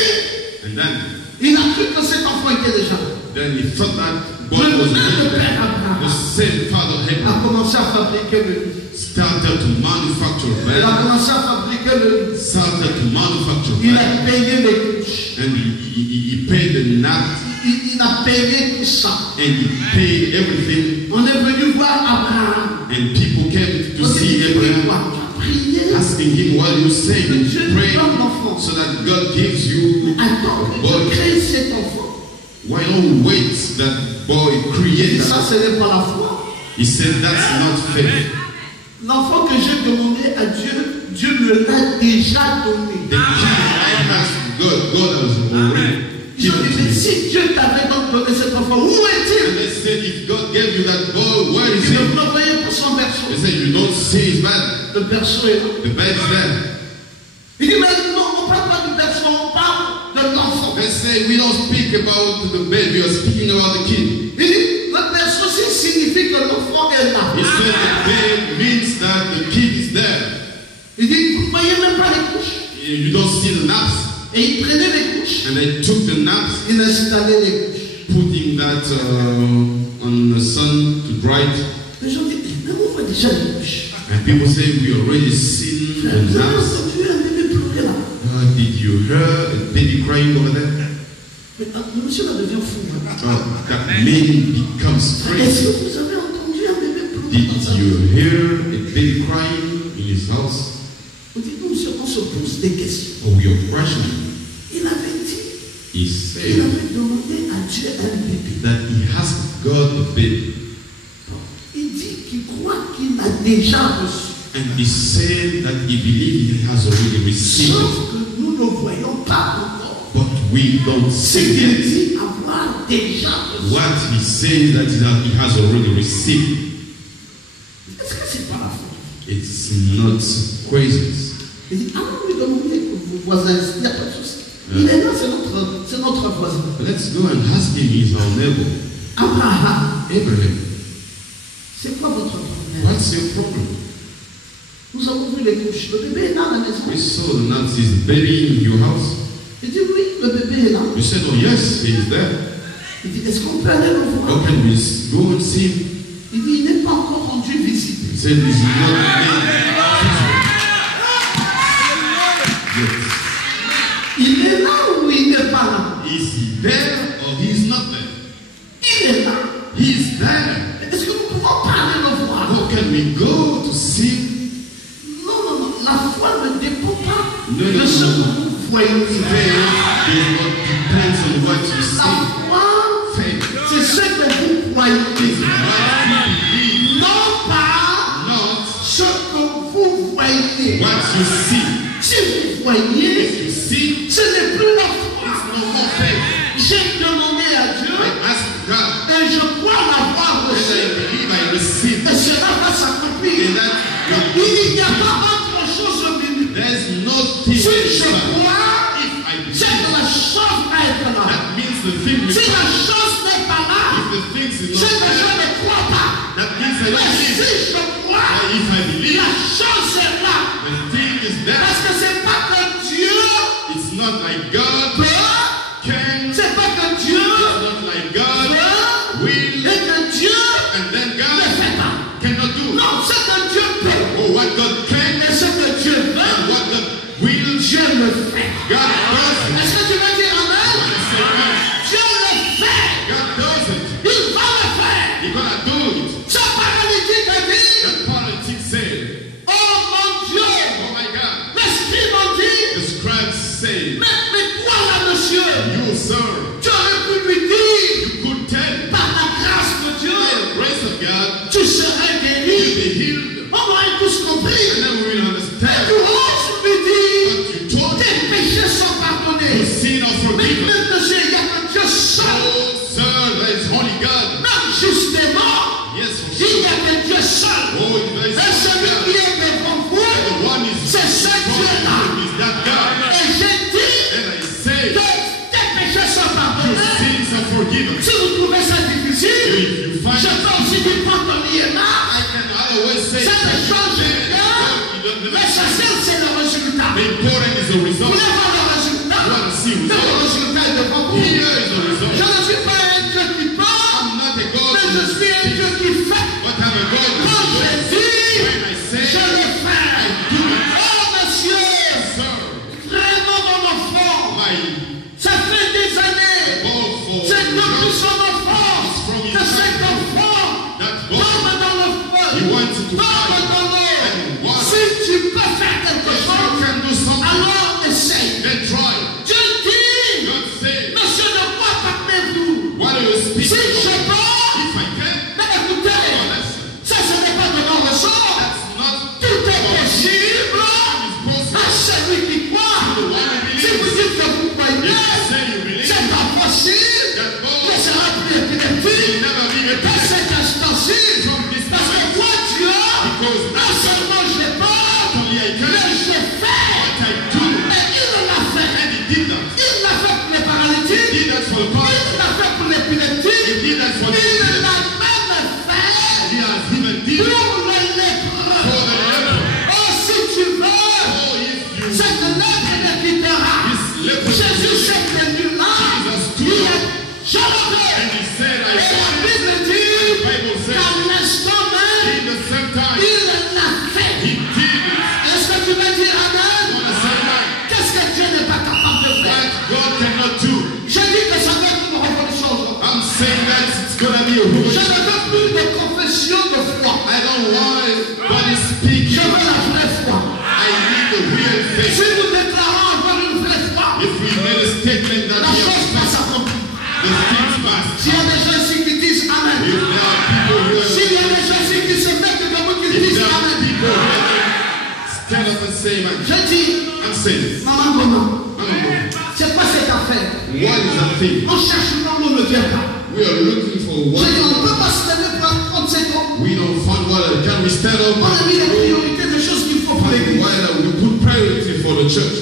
And then il a cru que cet enfant était déjà là. he thought that God Le was même there. Père The Abraham same Father a Abraham commencé à fabriquer le lit. started to manufacture Il a man, commencé à fabriquer le lit. started to manufacture Il man. a payé les couches. And he paid the nut Il a payé tout ça. and he paid everything. On est venu voir Abraham. And people came to On see dit, Abraham, pourquoi tu as prié? asking him what you say, Que Dieu you pray, te donne l'enfant. so that God gives you Attends que boy. Dieu crée cet enfant. Why don't wait that boy Et create ça, that? ce n'est pas la foi. He said that's not faith. L'enfant que j'ai demandé à Dieu, Dieu me l'a déjà donné. The king I asked God has already Ils ont given dit, to mais me. si Dieu t'avait donc donné cet enfant, où And est-il? they said, if God gave you that boy, where is Il he? me l'envoyait pour son berceau. They said, you don't see his bed. Le berceau est là. The bed is there. Il dit, mais non, on ne parle pas du berceau, on parle de l'enfant. They say, we don't speak about the bed, we are speaking about the kid. Il dit, le berceau signifie que l'enfant est là. He said the bed means that the kid is there. Il dit, vous ne voyez même pas les couches. You don't see the naps. Et il prenait les couches. And they took the naps, Il installait les couches. putting that on the sun to dry it. Les gens disent, mais on voit déjà les couches. And people say, we already seen the Vous avez naps. entendu un bébé pleurer là. Did you hear a baby crying over there? Mais le monsieur là devient fou. That man becomes Est-ce crazy. que vous avez entendu un bébé pleurer Did dans sa you maison? hear a baby crying in his house? Vous dites, nous, on se pose des questions. Oh, we are questioning. Il avait dit, He il said avait demandé à Dieu un bébé. that he asked God a baby. Il dit qu'il croit qu'il l'a déjà reçu. And he said that he believed he has already received it. Sauf que nous ne voyons pas encore. But we don't Ce see qu'il it. dit avoir déjà reçu. What he says that he has already received. Est-ce que c'est pas la foi? It's not craziness. Il dit, allons lui demander que vos voisins, il n'y a pas de souci. Il est là, c'est notre voisin. Let's go and ask him, he's our neighbor. Abraham, Abraham, c'est quoi votre problème? what's your problem? Nous avons vu les couches. Le bébé est là à la maison. We saw the Nazis baby in your house. Il dit, oui, le bébé est là. You said, oh yes, he's there. Il dit, est-ce qu'on peut aller le voir? How can we go and see him? Il dit, il n'est pas encore rendu visite. He said, he's not made. Yes. Il est là ou il n'est pas là? Is he there or he's not there? Il est là. He's there. Est-ce que nous pouvons pas aller le voir? How can we go to see him? Non. La foi ne dépend pas Non, de non, ce non. que vous voyez. Faith does not depend on what you La see. foi, Faith c'est ce que vous croyez. is the thing Si la required, chose n'est pas là, if the things is c'est not que je there, ne crois pas. that means I Mais don't si believe. je crois, But if I believe, la chose est là. the thing is there. Parce que c'est pas que Dieu It's not like God peut, can, c'est pas que Dieu it's not like God veut, will, et que Dieu and then ne God fait pas. cannot do. Non, ce que Dieu peut, Oh, what God can et ce que Dieu and veut, what God will, Dieu le fait. God does it. Est-ce que tu veux dire Amen? Say amen. Dieu le fait. God does it. Il va le faire. He's gonna do it. Ce paralytique a dit, That politic said, oh mon Dieu, oh my God. l'esprit m'en dit, The scribes say, mais toi là, monsieur, you, sir, tu aurais pu lui dire, you could tell par la grâce de Dieu, by the grace of God, tu serais you'll guéri. be healed. On aurait tous compris. And then we will Mais understand. tu oses lui dire, But you told tes him, péchés sont your pardonnés. sin are Mais forgiven. même monsieur, il n'y a que Dieu seul. Oh, sir, that is only God. Même justement, Yes, for il n'y sure. a que Dieu seul. Oh, there is Et celui God. qui est devant vous, The one is c'est ce Dieu-là. is that God. Et j'ai dit And I say, que tes péchés sont your pardonnés. sins are forgiven. Si vous trouvez ça difficile, If you find je peux aussi dire prends ton IMA. I can always say, Ça ne change rien. L'essentiel, c'est le résultat. the important is the Vous result. voulez voir le résultat? You want to see Le result. résultat est devant vous. Here is the Je result. ne suis pas un Dieu qui parle, I'm not a God mais je suis un Dieu qui fait. but I'm a God Quand who je does. dis, When I say, je le fais. do it. Oh monsieur, Sir, vraiment mon enfant, my ça fait des années, God for c'est depuis God, son enfance que cet enfant that tombe God, dans le He feu, wants to tombe fight. dans l'eau. And what? Si tu peux faire quelque If you chose, can do something, alors essaye. then try. Dieu dit, God say, monsieur, de quoi parlez-vous? what do you speak Si je about? peux, If I can, mais écoutez, oh, that's, ça ce n'est pas de mon ressort. that's not Tout est possible It's à possible. celui qui croit. Si vous dites que vous croyez, Say you believe, c'est pas possible. that Je God serai plus will épileptique never be a dans cet instant-ci. Parce que moi, Dieu, non seulement je peur, only I can, mais je fais. what I do. Mais il l'a fait. And He did that. Il l'a fait pour les He paralytiques. did that for the Il poor. l'a fait pour He l'épileptique. did that for the Il sick. l'a même fait He has even did it pour le for lépreux. the leper. Oh, si tu veux, Oh, if you cette lèpre ne quittera. this leper Jésus s'est venu là. Il a changé. and he said, I Et la saw it. Bible dit The Bible qu'à says l'instant même, in the same time il l'a fait. he did it. Est-ce que tu veux dire Amen? On the same time, Qu'est-ce que Dieu n'est pas capable de faire? what God cannot do. Je dis que ça doit être une révolution aujourd'hui. I'm saying that it's gonna be a Je revolution. ne veux plus de confession de foi. I don't want everybody Je speaking. veux la vraie foi. I need the real Si faith. nous déclarons avoir une vraie foi, If we made a statement that la we chose have va passed, s'accomplir. the things pass. S'il y a des gens ici qui disent Amen. If there are people here, S'il y a des gens ici qui se mettent debout qui if disent there are Amen. people here, stand up and say, man, Je dis, I'm saying, Maman Goma, I'm c'est quoi cette affaire? what is that thing? On cherche une langue, on ne vient pas. We are looking for Je dis, on ne what? peut pas se lever pour 37 ans. We don't find what. Can we stand up On a mis les and priorités des choses qu'il faut pour l'église. why we put priority for the church?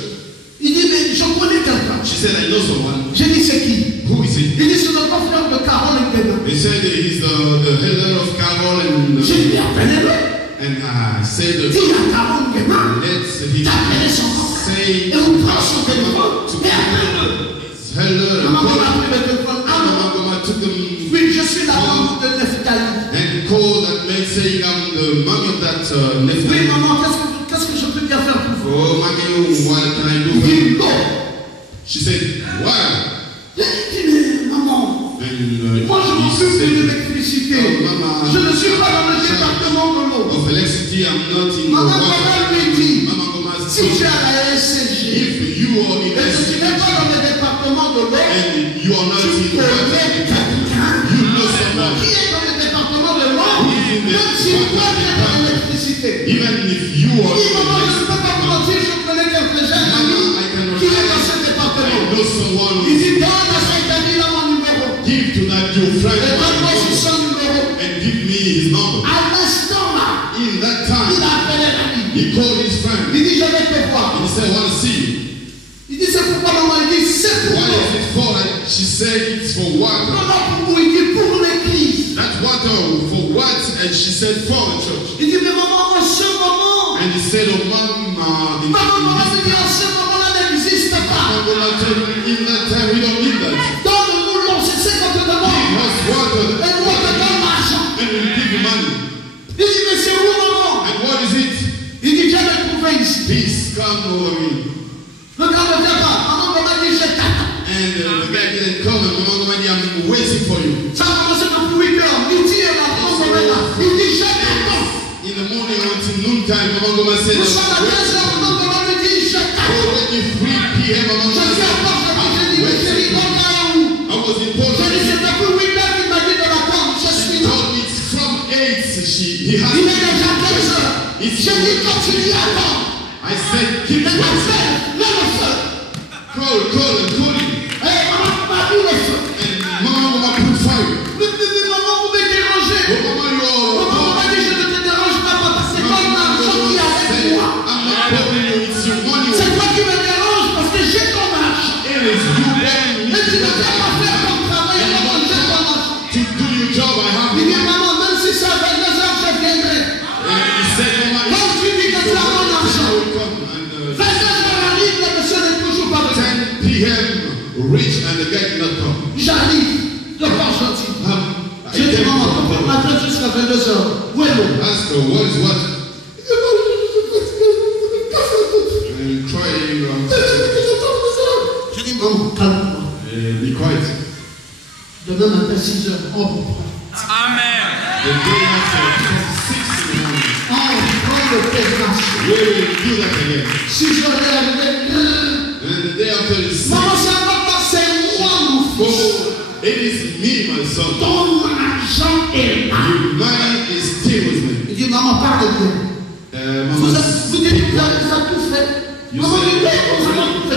Il dit, mais je connais quelqu'un. She said, I know someone. J'ai dit, c'est qui? Who is it? Il dit, c'est le confrère de Carole et Guéna. They said that he's the header of Carol J'ai dit, appelez-le. and I said, Dis à Carole Guéna. let's he T'appelles son nom. say Et vous prenez son téléphone. Et appelez-le. header and Maman call. m'a pris le téléphone. Ah non. Mama Goma took them Oui, je suis la maman de Nephtali. and called and made saying I'm the mommy of that Oui, nephew. maman, qu'est-ce que je peux bien faire pour vous? Oh, mommy, what can I do Il for dit, you? non. She said, why? J'ai dit, mais maman, And moi je he m'occupe de said, l'électricité. oh, Mama, Je ne suis pas dans le département de l'eau. of electricity, I'm not in the Maman water. Goma lui dit, Mama Goma si tu es said, à la SCG if you are in et que tu n'es electricity pas dans le département de l'eau, and you are not tu in the connais water, quelqu'un you know someone. qui est dans le département de l'eau, même si toi tu es dans l'électricité. Even if you are Oui, in maman, je ne peux pas vous electricity, mentir, je connais quelques jeunes amis Mama, I can qui est dans ce I département. know someone Il who dit, donne à cet ami là mon numéro. give to that your friend Et donne-moi aussi my son numéro. and give me his number. À l'instant là, In that il time, a appelé l'ami. he called his friend. Il dit, je vais te voir. He said, I want to see you. Il dit, c'est pourquoi maman, il dit, c'est Why pourquoi. is it for? Like she said it's for Non, water. non, pour il dit pour l'église. That water for what? And she said for the church. Il dit, mais maman, en ce moment, And he said, oh mama, in maman this me dit, en ce moment-là n'existe pas. in that time we don't need that. Donne-nous l'eau, c'est ce qu'on te Give demande. us water. Et nous, on te donne l'argent. And we'll give you money. Il dit, mais c'est où, maman? And what is it? Il dit, viens me trouver ici. Peace, come over me. Regarde, viens pas. Maman m'a dit, je t'attends. And the guy didn't come and mama mani, I'm waiting for you. Ça a commencé depuis 8 heures. Midi et la France est là. Il dit, je t'attends. In the morning until noontime, mama goma said, Nous sommes à 15 heures. Maman m'a dit, je t'attends. already 3 p.m. mama Je goma suis encore, je dis, mais chérie, said, regarde où? I was in Je dis, Portland. c'est depuis 8 heures qu'il m'a dit de l'attendre. Je She suis là. told me it's from 8. He has Il est déjà 15 heures. It's Je dis, continue à attendre. I said, keep Mais le waiting. feu, là le feu. Call him. Eh, maman m'a dit le feu. And mama gonna put fire. Mais maman, vous me dérangez. Oh mama, Maman m'a dit, je ne te dérange pas, papa. C'est ton argent qui est avec moi. I'm not bothering you, it's your money. C'est toi qui me dérange parce que j'ai ton argent. It is you paying Et tu ne peux pas faire ton travail alors que j'ai ton argent. to do your job. I have Il it. dit, maman, même si c'est à 22 heures, je viendrai. And he said, mama, Quand tu dis que tu as mon I argent, will come. And 22 heures arrive, le monsieur n'est toujours pas venu. 10 p.m. reach and the guy did not come. J'arrive, de pas gentil. I J'ai dit, came maman, from pourquoi matin jusqu'à 22 heures? Où est l'eau? ask her, what is what? And crying. J'ai dit, maman, calme-toi. Be quiet. Demain matin, 6 heures, on reprend. Amen. The day after, 6 in the morning, On reprend le pèlerinage. we will do that again. 6 heures est arrivé. And the day after is 6. Maman, ça va pas, c'est moi, mon fils. Oh, it is me, my son. Ton argent est là. Your money is still with me. Il dit, maman, parle bien. Vous Mama, dites, vous avez tout fait. you Maman, said, il dit, vous avez tout fait.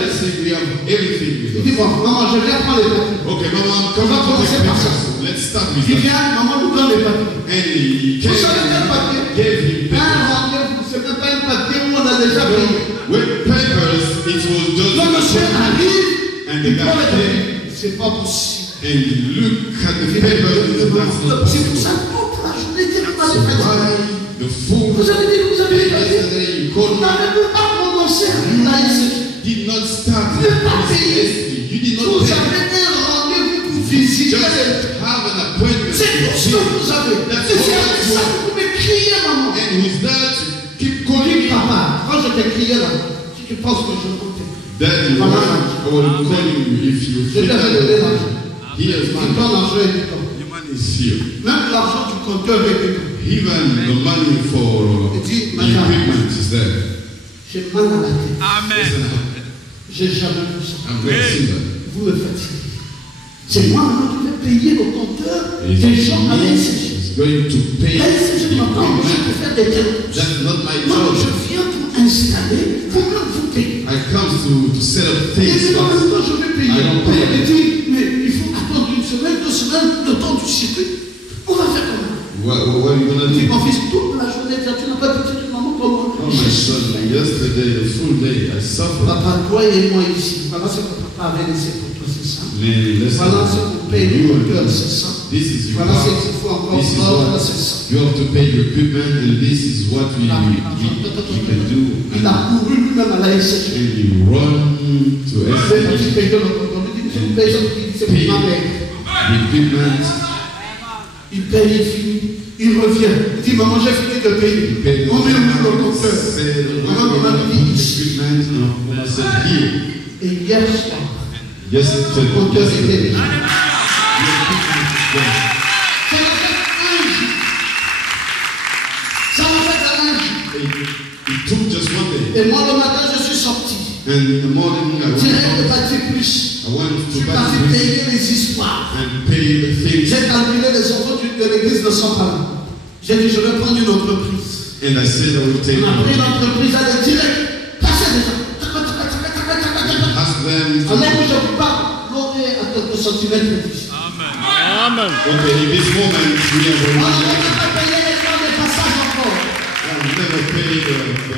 let's say we have everything Il with dit, us. bon, maman, je viens prendre les papiers. Okay, Mama, I'm coming On va to commencer take par ça. pictures. Let's start with Il that. vient, maman nous donne les papiers. And he Vous savez quel papier? gave him Un papers. rendez-vous, c'est même pas un papier où on a déjà payé. With papers, it was just Le monsieur arrive, and the il prend les guy papiers. came C'est pas possible. and look at the papers. That's not C'est pour possible. ça toute la journée, tu m'as So fait. why the fool Vous avez dit que vous avez les papiers. yesterday you Vous called me, n'avez pas prononcé là ici. did not start Vous n'avez pas this payé. yesterday. You did not Vous pay. avez un rendez-vous pour visiter. Just have an appointment. C'est tout ce que vous avez. That's Et all c'est I avec ça que vous pouvez crier, maman. And who's that? Keep Dis, calling me. papa, quand je t'ai crié là, si tu penses que je comptais, Daddy, I will call you if you je feel t'avais donné that. l'argent. Here's Tu money. prends l'argent et tu donnes. Your money is here. Même l'argent du compteur est dedans. Even the money for Et dis, the madame, equipment is there. j'ai mal à la tête. Amen. J'ai jamais vu ça. I'm going to see that. Vous me fatiguez. C'est moi maintenant qui vais payer le compteur If des gens à he l'ICG. is going to pay L'ICG the m'entend, je equipment, peux faire des calculs. that's not my Moi, je job. viens pour installer, comment vous payez? I come to set up Et things, puis, en même but temps, je vais payer. I don't pay. Il dit, mais il faut attendre 1 semaine, 2 semaines, le temps du circuit. On va faire comment? what are you going to Il dit, do? mon fils, toute la journée, tu n'as pas dit de maman comme moi. Oh, my son, yesterday, the full day, I suffered. Papa, toi et moi ici, voilà ce que papa avait laissé pour toi, c'est ça. Man, listen, Voilà ce qu'on paye le you compteur, and c'est ça. this is your Voilà ce part. qu'il faut encore This is voir, voilà what c'est ça. you have to pay the equipment, and this is what we can do. Il a couru lui-même à la SG. And you run to Il SAP, dit, paye le compteur. Il dit, je vous paye, il dit, c'est pour ma mère. the equipment, Il paye, il finit. Il revient. Il dit, maman, j'ai fini de you pay payer. the On met où le compteur? say, Maman, when maman, you dit put the ici. equipment, no, I said here. Et hier soir, Yes, le compteur était déjà. yeah. Ça m'a fait un jour. Ça m'a fait un jour. It took just one day. Et moi, le matin, je suis sorti. And in the morning, I Direct de went bâtir plus. I went Je to suis parti buy payer les histoires. and pay the things. J'ai calculé les enfants de l'église ne sont pas là. J'ai dit, je vais prendre une entreprise. And I said I would take On a pris them. l'entreprise, elle est direct. Passez déjà. Ask them Alors to. que je ne peux pas, l'eau est à quelques centimètres d'ici. Amen. Okay, in this moment, we are On going n'a pas payé les temps de passage encore. I've never paid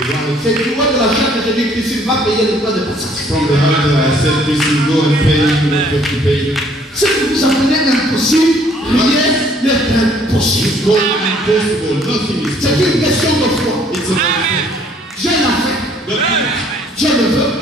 C'est du roi de l'argent que j'ai dit, Christine va payer le droit de passage. From the heart, I said, Christine, go and pay what you have to pay. Ce que vous appelez impossible, rien n'est impossible. Go impossible. Nothing is C'est une possible. question de foi. It's a faith. Dieu l'a fait. God can. Dieu le veut.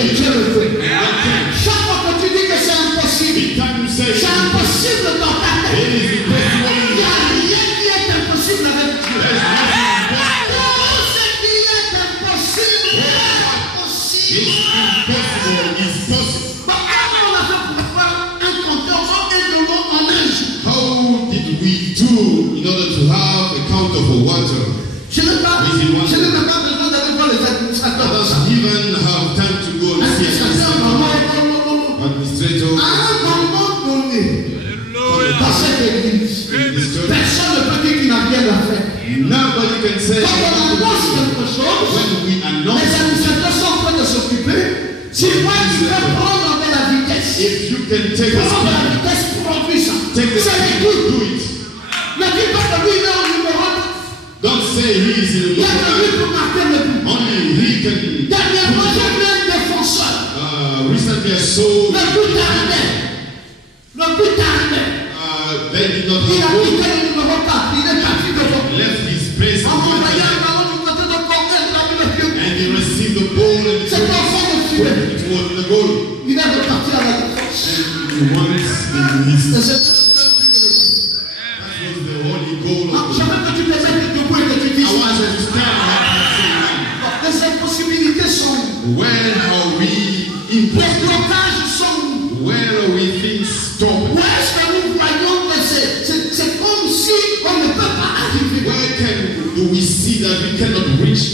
Et Dieu le fait. God can. Chaque fois que tu dis que c'est impossible, Each time you say c'est impossible dans ta it tête. is impossible, Il n'y a rien qui est impossible avec Dieu. there's nothing impossible. Tout ce qui est impossible est possible. It's impossible. It's possible. Bon, comment on a fait pour faire un compteur et de l'eau en neige? How did we do in order to have a count of water? Je n'ai pas besoin d'aller voir les I administrateurs. don't even have time to go and see Administrateurs, non. administrator À un moment donné, dans cette église, in this church. personne ne peut dire qu'il n'a rien à faire. Nobody can say Quand on annonce quelque chose, when we les announce administrateurs sont en train de s'occuper. Si moi tu peux prendre de la vitesse, if you can take a prendre de la speed, vitesse pour produire ça. take the C'est speed, l'écoute. do it. Ne dis pas que lui il est au numéro 9. Don't say he is in Il y a que lui pour marquer le but. only he can. Dernièrement, j'ai vu un défenseur. Recently I saw Le but tardait. Le but tardait. they did not Il a have quitté goal, le numéro 4. Il est parti devant. left his place En and envoyant un went ballon du côté de Cornell, il a mis le pied. and he received the ball and C'est pas fond de filet. it was in the goal. Il est reparti à la défense. He won it in his. Et c'est That was the only goal Ah, of je the. veux que tu te mettes debout et que tu I dises want you to stand up and say, les impossibilités sont où? where are we Les impossible? blocages sont où? Where are we things stopped? Où est-ce que nous voyons que c'est comme si on ne peut pas arriver? Where do we see that we cannot reach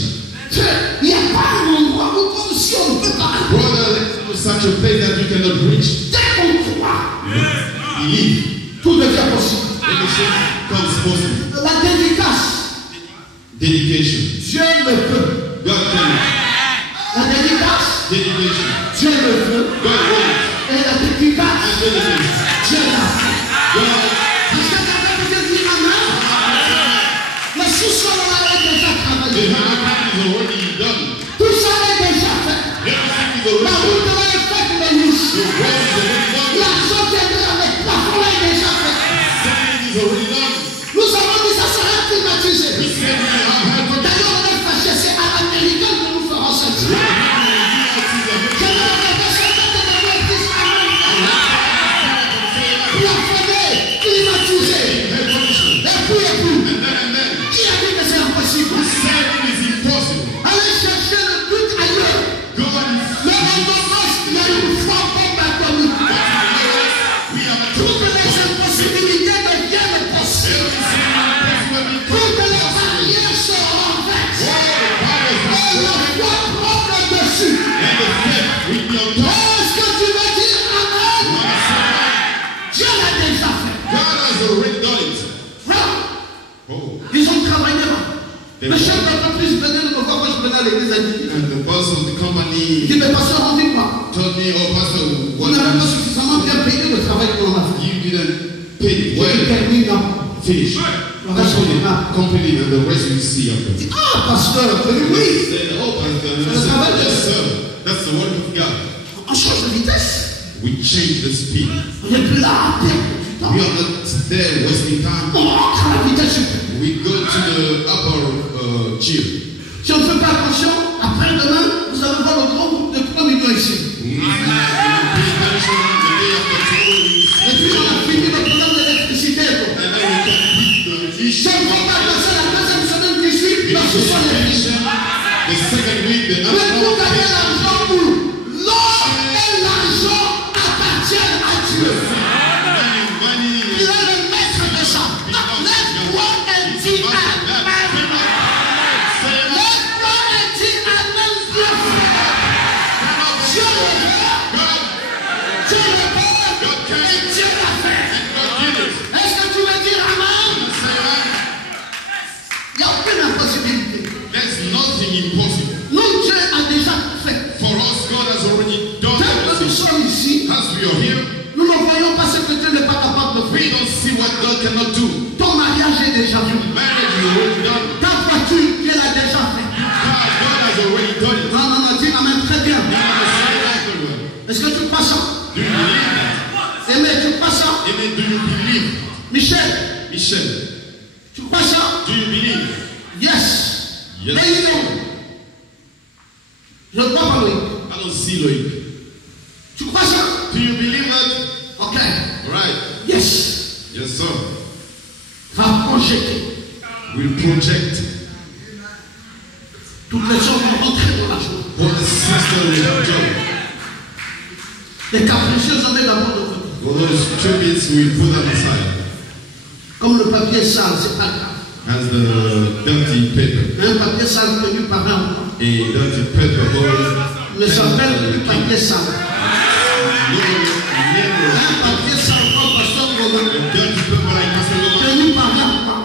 them? Il n'y a pas un endroit où comme si on ne peut pas arriver. Brother, let's such a place that you cannot reach. Dès qu'on croit, Believe. tout devient possible. Everything comes possible. La dédicace, Dedication. Dieu le veut. God can. La dédicace, Dedication. Dieu le veut. God wills. Et la dédicace, And dedication. Dieu l'a fait. God. Est-ce que quelqu'un peut dire Amen? Le sous-sol là est déjà The travaillé. hand is already done. Tout ça est déjà fait. Everything is La already route done. là est faite, il est lisse. The road is already done. L'argent qui est là, le plafond là est déjà fait. Everything is already done. Nous avons dit ça sera climatisé. We said we have had to D'ailleurs, on est fâché, c'est à l'américaine que nous ferons ça. Je vais répéter ça, que le Dieu dise Amen. Plafonné, climatisé. Et puis, qui a dit que c'est impossible? said it is impossible. Allez chercher le but ailleurs. God is Le Honduras, il y a une forte bombe atomique. we have a Toutes les impossibilités deviennent possibles. Toutes les barrières se renversent. Et la foi prend le dessus. Est-ce que tu veux dire Amen? Dieu l'a déjà fait. God has already done it. Frère, Oh. ils ont travaillé. Le chef d'entreprise venait de me voir quand je venais à l'église à Didi. And the boss of the Il company dit, mais pasteur, rendez-moi. told me, oh, Pastor, Vous what n'avez pas suffisamment bien payé le travail que l'on a fait. you didn't pay Je well. termine là. Finish. Completely, and the rest you see after. Ah, pasteur, je dis oui. Said, oh, Pastor, and I said, yes, sir. That's the word of God. On change de vitesse. We change the speed. On n'est plus là à perdre du temps. We are not there wasting time. On rentre à la vitesse supérieure. We go to the upper tier. Si on ne fait pas attention, après-demain, vous allez voir le grand groupe de 3 millions ici. We pay attention the day after tomorrow. Et puis on a fini le problème d'électricité. And then we complete the Si issue. on ne fait pas passer la deuxième semaine qui suit, We la do sous-sol est finie. the second week, the Mais vous upper gagnez l'argent où l'or et l'argent appartiennent à Dieu. money. Il est le maître de ça. Lève-toi et dis Amen. Lève-toi et dis Amen, Dieu. Dieu le veut. Dieu le veut. Et Dieu l'a fait. Est-ce que tu veux dire Amen? Il n'y a aucune impossibilité. There's nothing impossible. Nous, Dieu a déjà fait. For us, God has already done Tant que nous everything. sommes ici, As we are here, nous ne voyons pas ce que Dieu n'est pas capable de we faire. don't see what God cannot do. Ton mariage est déjà fait. Marriage is already done. Ta voiture, Dieu l'a déjà fait. Car Michel, Michel, tu crois ça? do you believe? Yes. Yes. Mais il est où? Je ne crois pas, oui. I don't see Loïc. Tu crois ça? Do you believe that? Ok. All right. Yes. Yes, sir. Va projeter. We'll project. Toutes les gens vont rentrer dans la joie. All the sisters will joy. Les capricieux, j'en ai d'abord de côté. All those tributes, we'll put them aside. Comme le papier sale, c'est pas grave. As the dirty paper. Un papier sale tenu par un roi A dirty paper ball. ne s'appelle plus papier sale. Un papier sale comme Pasteur Romain, A dirty paper like Pastor Roman. tenu par un roi,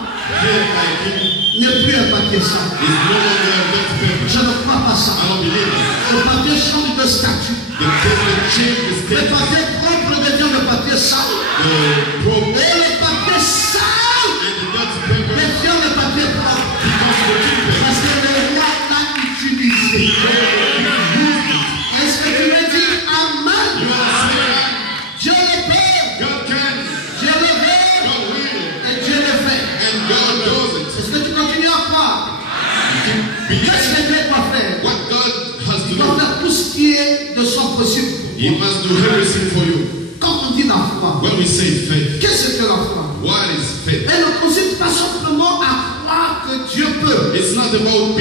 Here like him n'est plus un papier sale. is no longer a dirty paper. Je ne crois pas ça. I don't believe it. Le papier change de statut. The paper changed the Le state. papier propre devient le papier sale. The probe Et le papier sale and the dirty paper devient le papier propre. becomes the clean paper. Parce que le roi l'a utilisé. Est-ce que tu veux dire Amen? You understand? Dieu le peut, God can, Dieu le veut God will, et Dieu le fait. and God does it. Est-ce que tu continues à croire? Qu'est-ce que Dieu doit faire? What God has Il to doit do, faire tout ce qui est de son possible. He must do everything for you. Quand on dit la foi, When we say faith, qu'est-ce que la foi? what is faith? Elle ne consiste pas simplement à croire que Dieu peut It's not about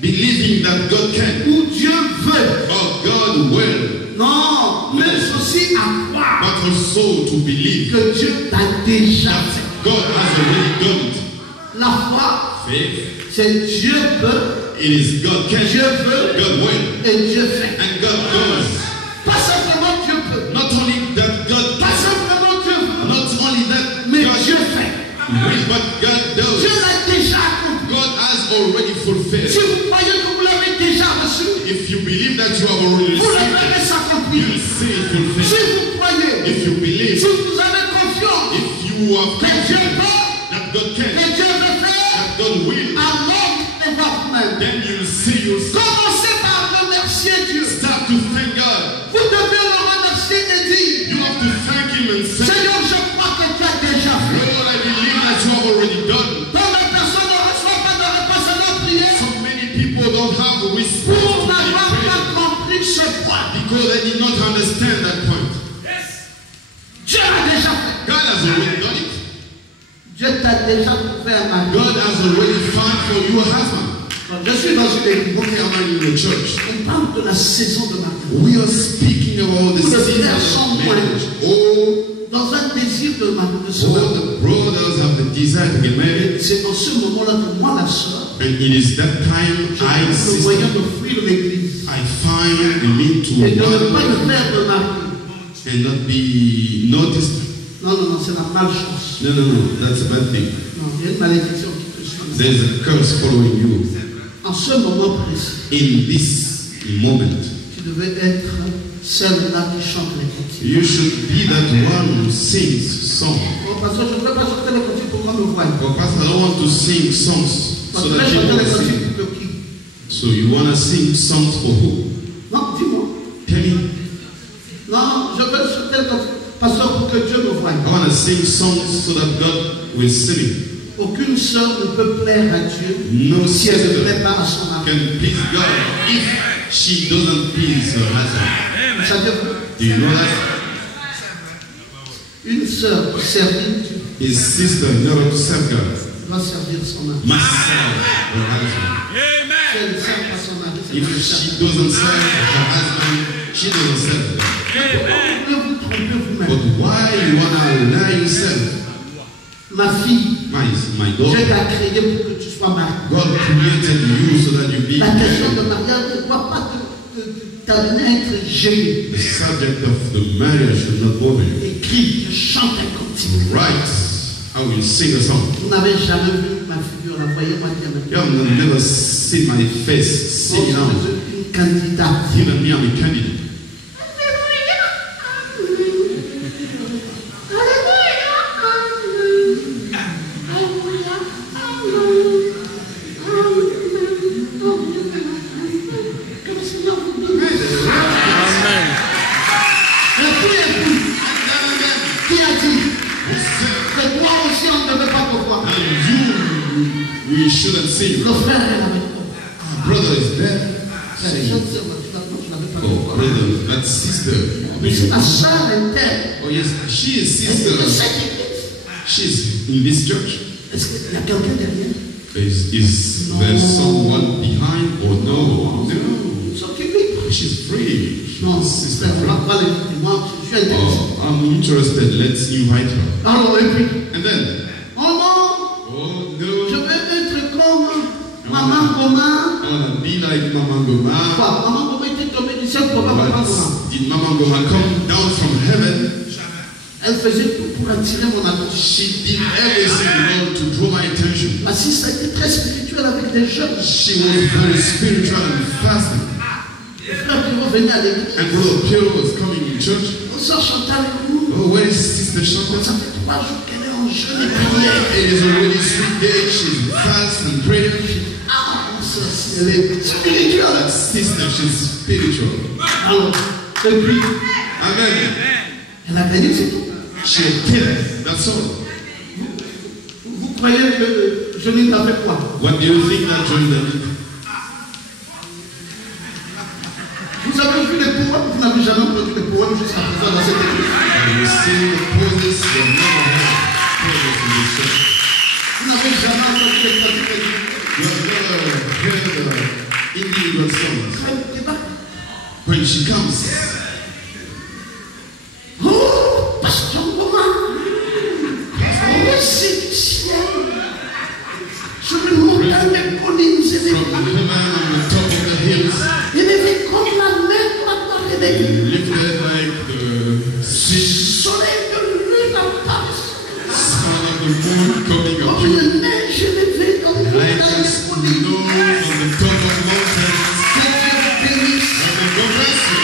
believing that God can ou Dieu veut. or God will, Non, mais aussi à croire but also to believe que Dieu l'a déjà fait. that God has already done it. La foi, Faith, c'est Dieu peut, it is God can, Dieu veut God will, et Dieu fait. and God does. Pas simplement Dieu peut, Not only that God pas can, simplement Dieu veut, not only that mais God Dieu fait. will, but God Dieu does. l'a déjà accompli. God has already fulfilled. Si vous croyez que vous l'avez déjà reçu, If you believe that you have already vous le received verrez it, s'accomplir. you'll see it Si fulfilled. vous croyez, If you believe, si vous avez confiance if you have que Dieu confidence peut, that God can, que Dieu veut faire, that God will, alors ne voir vous-même. then you'll see yourself. Commencez par remercier Dieu. Start to thank God. Vous devez le remercier et dire, You have to thank Him and say, Seigneur, je crois que tu as déjà fait. Lord, I believe that you have already done. Quand la personne ne reçoit pas de réponse à leur prière, So many people don't have a response pour to their n'avoir prayer pas compris ce point. because they did not understand that point. Dieu l'a déjà fait. God has already done it. Dieu t'a déjà trouvé un mari. God has already found for you a husband. Quand je suis dans une église, Okay, I'm in the church. on parle de la saison de mariage. We are speaking about the Pour le season frère of sans marriage. Dans un désir de se All marier. the brothers have the desire to get married, C'est dans ce moment-là que moi, la sœur, and it is that time je I, trouve le moyen sister, de fuir l'église I find the need to et de ne run pas le away faire de marier. and not be noticed. Non, non, non, c'est la malchance. No, that's a bad thing. Non, il y a une malédiction qui te suit. There's a curse following you. En ce moment précis, In this moment, tu devais être celle-là qui chante les cantiques. you should be that one who sings songs. Oh, pasteur, je ne veux pas chanter les cantiques pour qu'on me voie. But Pastor, I don't want to sing songs Parce so que là, that je people chanter les can cantiques sing. pour que qui? So you want to sing songs for who? Non, dis-moi. Tell me. Non, je veux chanter les cantiques, pasteur, pour que Dieu me voie. I want to sing songs so that God will see me. Aucune sœur ne peut plaire à Dieu No si elle ne sister plaît pas à son mari. can please God if she doesn't please her husband. Vous savez, Do you know that? une sœur pour servir Dieu His sister, in order to serve God, doit servir son mari. must serve her husband. Si elle ne sert pas son mari, c'est If pas ça. she doesn't serve her husband, she doesn't serve God. Pourquoi vous trompez vous-même? But why you want to lie yourself? Ma fille, My Dieu daughter, t'a créé pour que tu sois mariée. God created you so that you be La question de married. mariage ne doit pas t'amener à être gêné. The subject of the marriage should not bother you. Écris, chante un cantique. Right, I will sing a song. Vous n'avez jamais vu ma figure, la voyez-moi dire You have never seen my face singing out. je suis une candidate. Even me, I'm a candidate. Qui a dit? Who said you shouldn't sing. Le frère est là maintenant. Brother is there. C'est la jeune sœur, je n'avais pas Oh, compris. brother, that sister. Mais c'est la sœur interne. Oh, yes, she is Est-ce que sister. cette église? She's in this church. Est-ce qu'il y a quelqu'un derrière? Is there someone behind or no? No. Ils sont libre. She's free. Non, Sister on va free. parler de moi, je suis intéressé. Oh, I'm interested. Let's invite her. Alors, et puis, And then, oh non, oh je no, veux être comme Maman Goma. I wanna be like Mama Goma. Quoi, Maman Goma était tombée du ciel pour Maman Goma. But did Mama Goma come down from heaven? Elle faisait tout pour attirer mon attention. She did everything in order to draw my attention. La sister était très spirituelle avec des jeunes. She was very spiritual and fasting. Les frères qui vont venir à l'église. And Brother Piero was coming in church. On sort Chantal et nous. Oh, where is Sister Chantal? Ça fait 3 jours qu'elle est en jeûne et prière. It is already 3 days. She's fast and praying. Ah, ça, elle est spirituelle. That sister, she's spiritual. Alors, et puis, Amen. elle a gagné, c'est tout. She obtained. That's all. Vous croyez que jeûner n'avait quoi? What do you think that joined them? Vous avez vu les poèmes, vous n'avez jamais entendu les poèmes jusqu'à présent dans cette église. And you see the poses, you never had poses in this church. Vous n'avez jamais entendu les cantiques. You have never heard individual songs. Elle débarque. When she comes, Oh, Pasteur Goma. Oh, c'est du ciel. Sur les montagnes, les collines, et les from heaven on the top of the hills, et comme la mer, la gloire et les lifted like the soleil de lune apparaissent. sun of the moon coming Comme up. une neige élevée, comme une Like montagne, the les snow collines. on the top of mountains. Que Dieu bénisse. And the God bless you.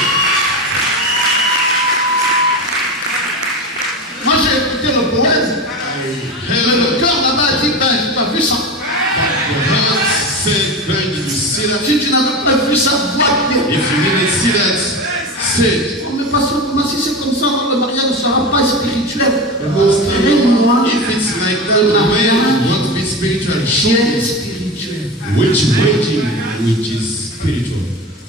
Moi, j'ai écouté le poème. Mais le cœur là-bas a dit, ben, j'ai pas vu ça. The heart said, Ben, did you see that? Si tu n'avais pas vu ça, vois bien. If you didn't see that, say it. Oh, mais Pasteur Goma, si c'est comme ça, le mariage ne sera pas spirituel. Montrez-moi If it's like that, the way you want to be spiritual, show qui est me spirituel. which wedding which is spiritual.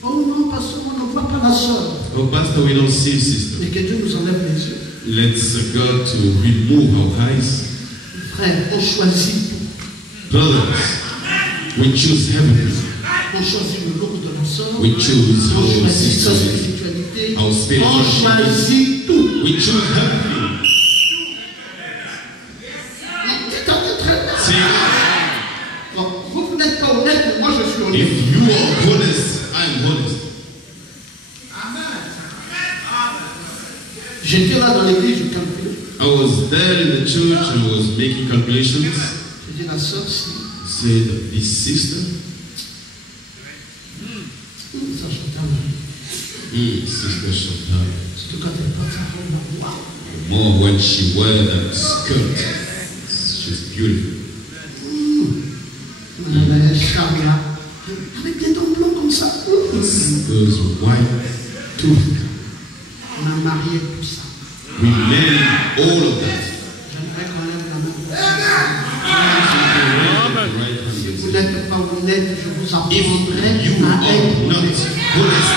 Oh non, Pasteur, on ne voit pas la soeur. Oh, Pastor, we don't see sister. Mais que Dieu nous enlève les yeux. Let's God to remove our eyes. Frère, on choisit tout. Brothers, we choose heaven. On choisit le look de la soeur. We choose On our choisit sa sister. spiritualité. Our On spirituality. choisit tout. We choose heaven. C'est très bien. See, Bon, vous n'êtes pas honnête, mais moi je suis honnête. if you are honest, I'm honest. J'étais là dans l'église, je calculais. I was there in the church and was making calculations. J'ai dit, la soeur, si. Said this sister, Ça chantait mal. Sister Chantal. Surtout quand elle porte sa robe, waouh. More when she wear that skirt, she's beautiful. On avait un charme là. Avec des dents blancs comme ça. Those white tooth. On a marié tout ça. We married all of that. J'aimerais qu'on lève la main. Right Si hand vous is- n'êtes pas honnête, je vous If apprendrai you à are être not honnête. honest,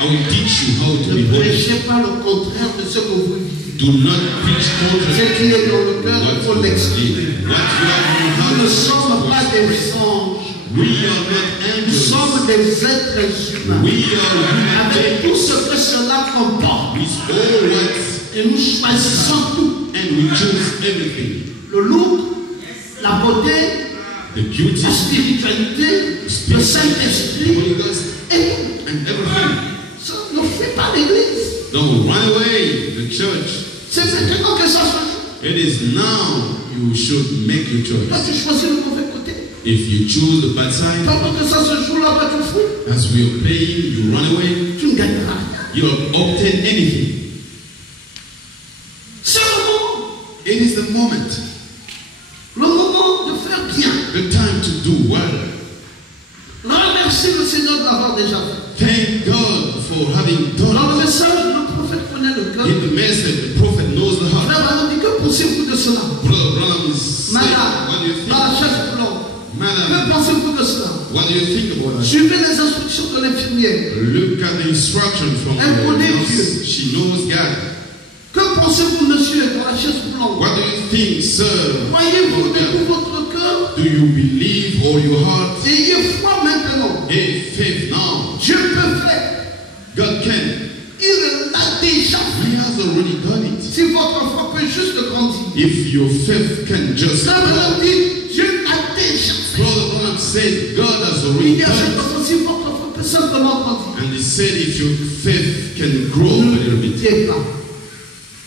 I will teach you how to Ne be honest. prêchez pas le contraire de ce que vous vivez. Do not preach Ce contrary. qui est dans le cœur, il faut What l'exprimer. you have in your Nous ne heart. sommes pas des anges. We are not Nous angels. sommes des êtres humains. We are human Avec beings tout ce que cela comporte. with all rights, Et nous choisissons tout. and we choose everything. Le look, la beauté, The beauty, la spiritualité, le the Saint-Esprit. Holy Ghost, Et and everything. ça ne fait pas l'église. Don't run away, the church. C'est maintenant que ça se joue. It is now you should make your Toi, choice. tu choisis le mauvais côté. If you choose the bad side, Pendant que ça se joue là-bas, tu fous. as we are playing, you run away, Tu ne gagneras rien. you have obtained anything. C'est le moment. It is the moment, Le moment de faire bien. the time to do well. Remercie le Seigneur d'avoir déjà fait. Thank God for having done Dans le it. message, le prophète connaît le cœur. In the message, the prophet knows the heart. Frère, on dit que pensez-vous de cela? Brother Branham is saying, Madame, what do you dans la think? chaise blanche. Man Que pensez-vous de cela? What do you think about that? Suivez les instructions de l'infirmière. Look at the instruction from Elle connaît the Dieu. nurse. She knows God. Que pensez-vous, monsieur, dans la chaise blanche? What do you think, sir? Croyez-vous about de tout God? votre cœur? Do you believe all your heart? Ayez foi maintenant. Hey, faith now. Dieu peut faire. God can. Il l'a déjà fait. He has already done it. Si votre foi peut juste grandir. If your faith can just Ça veut dire Dieu a déjà fait. Brother Branham said God has Il already y a done cette it. façon, si votre foi peut simplement grandir. And he said if your faith can grow a Ne little bit, doutez pas.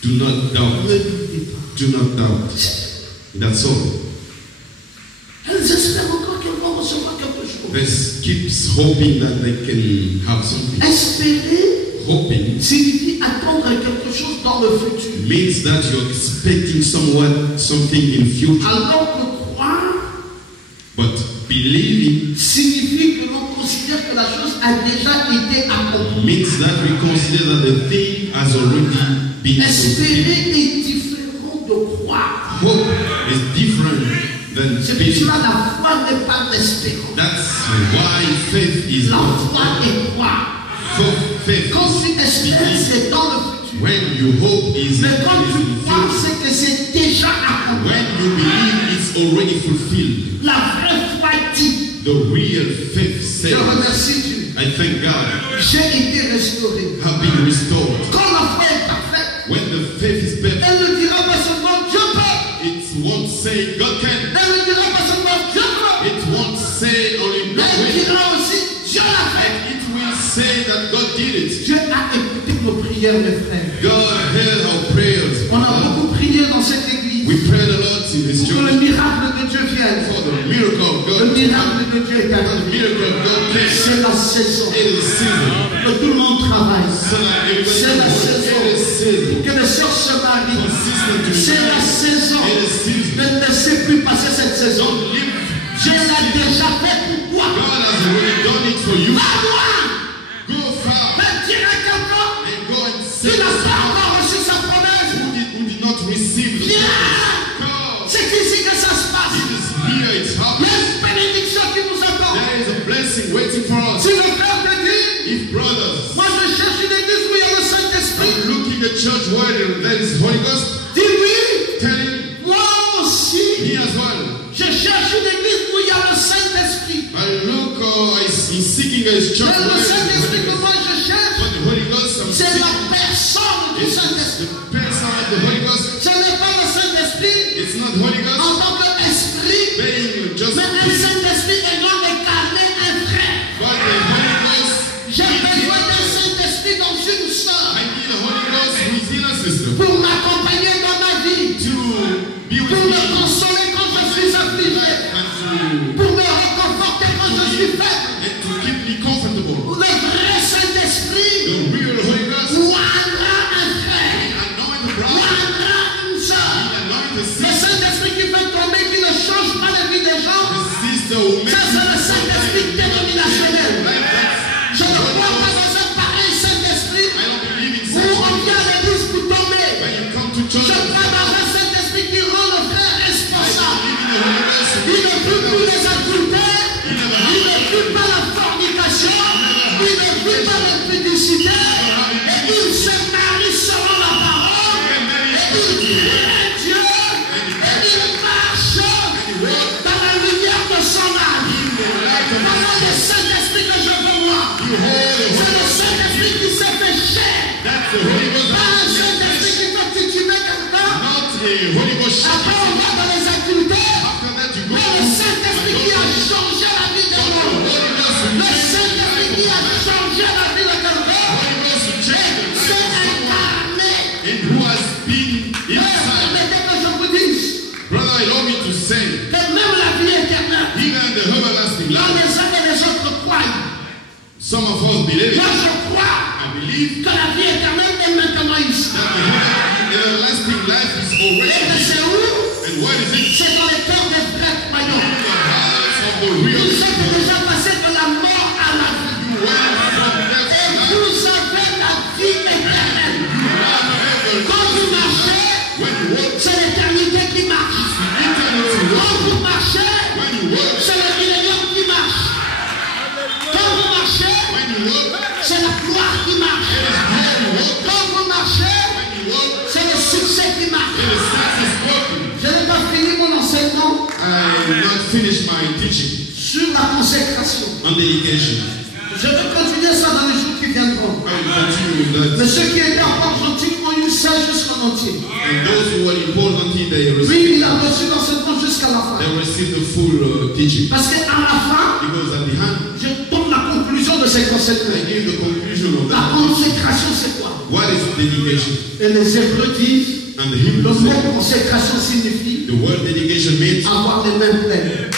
do not doubt. Ne doutez pas. Do not doubt. That's all. Elles espèrent encore qu'elles vont recevoir quelque chose. This keeps hoping that they can have something. Espérer Hoping signifie attendre quelque chose dans le futur. means that you're expecting something in future. Alors que croire But believing signifie que l'on considère que la chose a déjà été accomplie. means that we consider that the thing has already been fulfilled. Espérer est différent de croire. Hope is different than C'est pour believing. cela la foi n'est pas l'espérance. That's why faith is La not foi est croire. faith. Quand tu espères, c'est dans le futur. When you hope is Mais quand in tu the crois, future. c'est que c'est déjà accompli. When you believe it's already fulfilled. La vraie foi dit, The real faith je says, remercie Dieu, I thank God, j'ai été restauré. have been restored. Quand la foi est parfaite, When the faith is perfect, elle ne dira pas seulement Dieu peut. it won't say God can. Elle ne dira pas seulement Dieu peut. It won't say only Mais God elle will. dira aussi Dieu l'a fait. It will say that God did it. Dieu a écouté nos prières, mes frères. God heard our prayers. On a beaucoup prié dans cette église We prayed a lot in this pour que le church miracle de Dieu vienne. for the miracle of Le God. miracle de Dieu est The arrivé. miracle of God came. C'est la saison It is season. que tout le monde travaille. So that everybody C'est la knows saison it is season. que les sœurs se marient. Consistent to C'est la saison. It is season. Ne laissez plus passer cette saison. Live. Dieu l'a déjà fait pour toi. God has already done it for you. Pas moi. Go far Mais dire à quelqu'un and go and qui say n'a to pas someone encore reçu sa promesse. who did not receive the Viens. God. C'est ici que ça se passe. It is here, it's Il y a happening. une bénédiction qui nous attend. There is a blessing waiting for us. Si le frère te dit, If brothers, moi je cherche une église où il y a le Saint-Esprit, I'm looking at church where there is Holy Ghost, dis oui. tell him, Moi aussi, me as well. je cherche une église où il y a le Saint-Esprit. I'm seeking a church Mais le where Saint-Esprit que the moi je cherche, Holy Ghost, I'm c'est la seeking personne du is Saint-Esprit. the person of the Holy Ghost. Ce n'est pas le Saint-Esprit It's not Holy en Ghost tant qu'esprit, being just mais un Saint-Esprit ayant incarné un frère. but the Holy Ghost. J'ai besoin d'un Saint-Esprit dans une sœur I need a Holy Ghost within a sister pour m'accompagner dans ma vie, to be with pour me me consoler quand je suis affligé, and pour me réconforter quand je suis faible. to keep me comfortable. Le vrai Saint-Esprit The real Holy Ghost moindra un frère, anoint the bride, moindra une sœur. anoint the Le sister, Saint-Esprit qui fait tomber, qui ne change pas la vie des gens, the sister who ça makes c'est le Saint-Esprit dénominationnel. Je ne crois pas dans un pareil Saint-Esprit I don't believe in où such on vient à l'église pour tomber. when you come to Je church. crois dans un Saint-Esprit qui rend le frère I responsable. believe in the Holy Ghost. Il ne fuit plus les adultères, il ne fuit pas la fornication, il ne fuit pas l'impudicité, et il se marie selon la parole, et il craint Dieu, et il marche dans la lumière de son âme. Voilà le Saint-Esprit que je veux moi. C'est le Saint-Esprit qui s'est fait chair. That's the Holy Ghost. Pas un Saint-Esprit qui fait tituber quelqu'un. Not the Holy Ghost. Après on va dans les adultères. After that you go Mais le Saint-Esprit qui a changé la vie de l'homme. Le Saint-Esprit qui a changé la vie de quelqu'un. C'est incarné. and who has been Mais inside. permettez que je vous dise Brother, I love me to say, que même la vie éternelle, even the everlasting là life, les uns et les autres croient. some of us believe Moi it. je crois I believe que la vie éternelle est maintenant ici. that the everlasting life is Et already que here. c'est où? And what is it? C'est dans les cœurs des vrais croyants. The hearts of the Vous real êtes déjà passés de la mort à la vie. you went from death Et to life. vous avez la vie éternelle. Quand vous marchez, When you walk, c'est l'éternité qui marche. eternity Quand vous marchez, when you walk, c'est le have not finished my teaching sur la consécration. on dedication. Je vais continuer ça dans les jours qui viendront. I will continue with Mais that. ceux qui étaient en Argentine ont eu ça jusqu'en entier. And those who were in Poland until they Oui, received, il a reçu l'enseignement jusqu'à la fin. they received the full teaching. Parce qu'à la fin, Because at the end, je donne la conclusion de ces I concepts-là. give the conclusion of La that. consécration, c'est quoi? What is dedication? Et les Hébreux disent, And the le Hebrews mot say, consécration signifie the word dedication means avoir les mains pleines.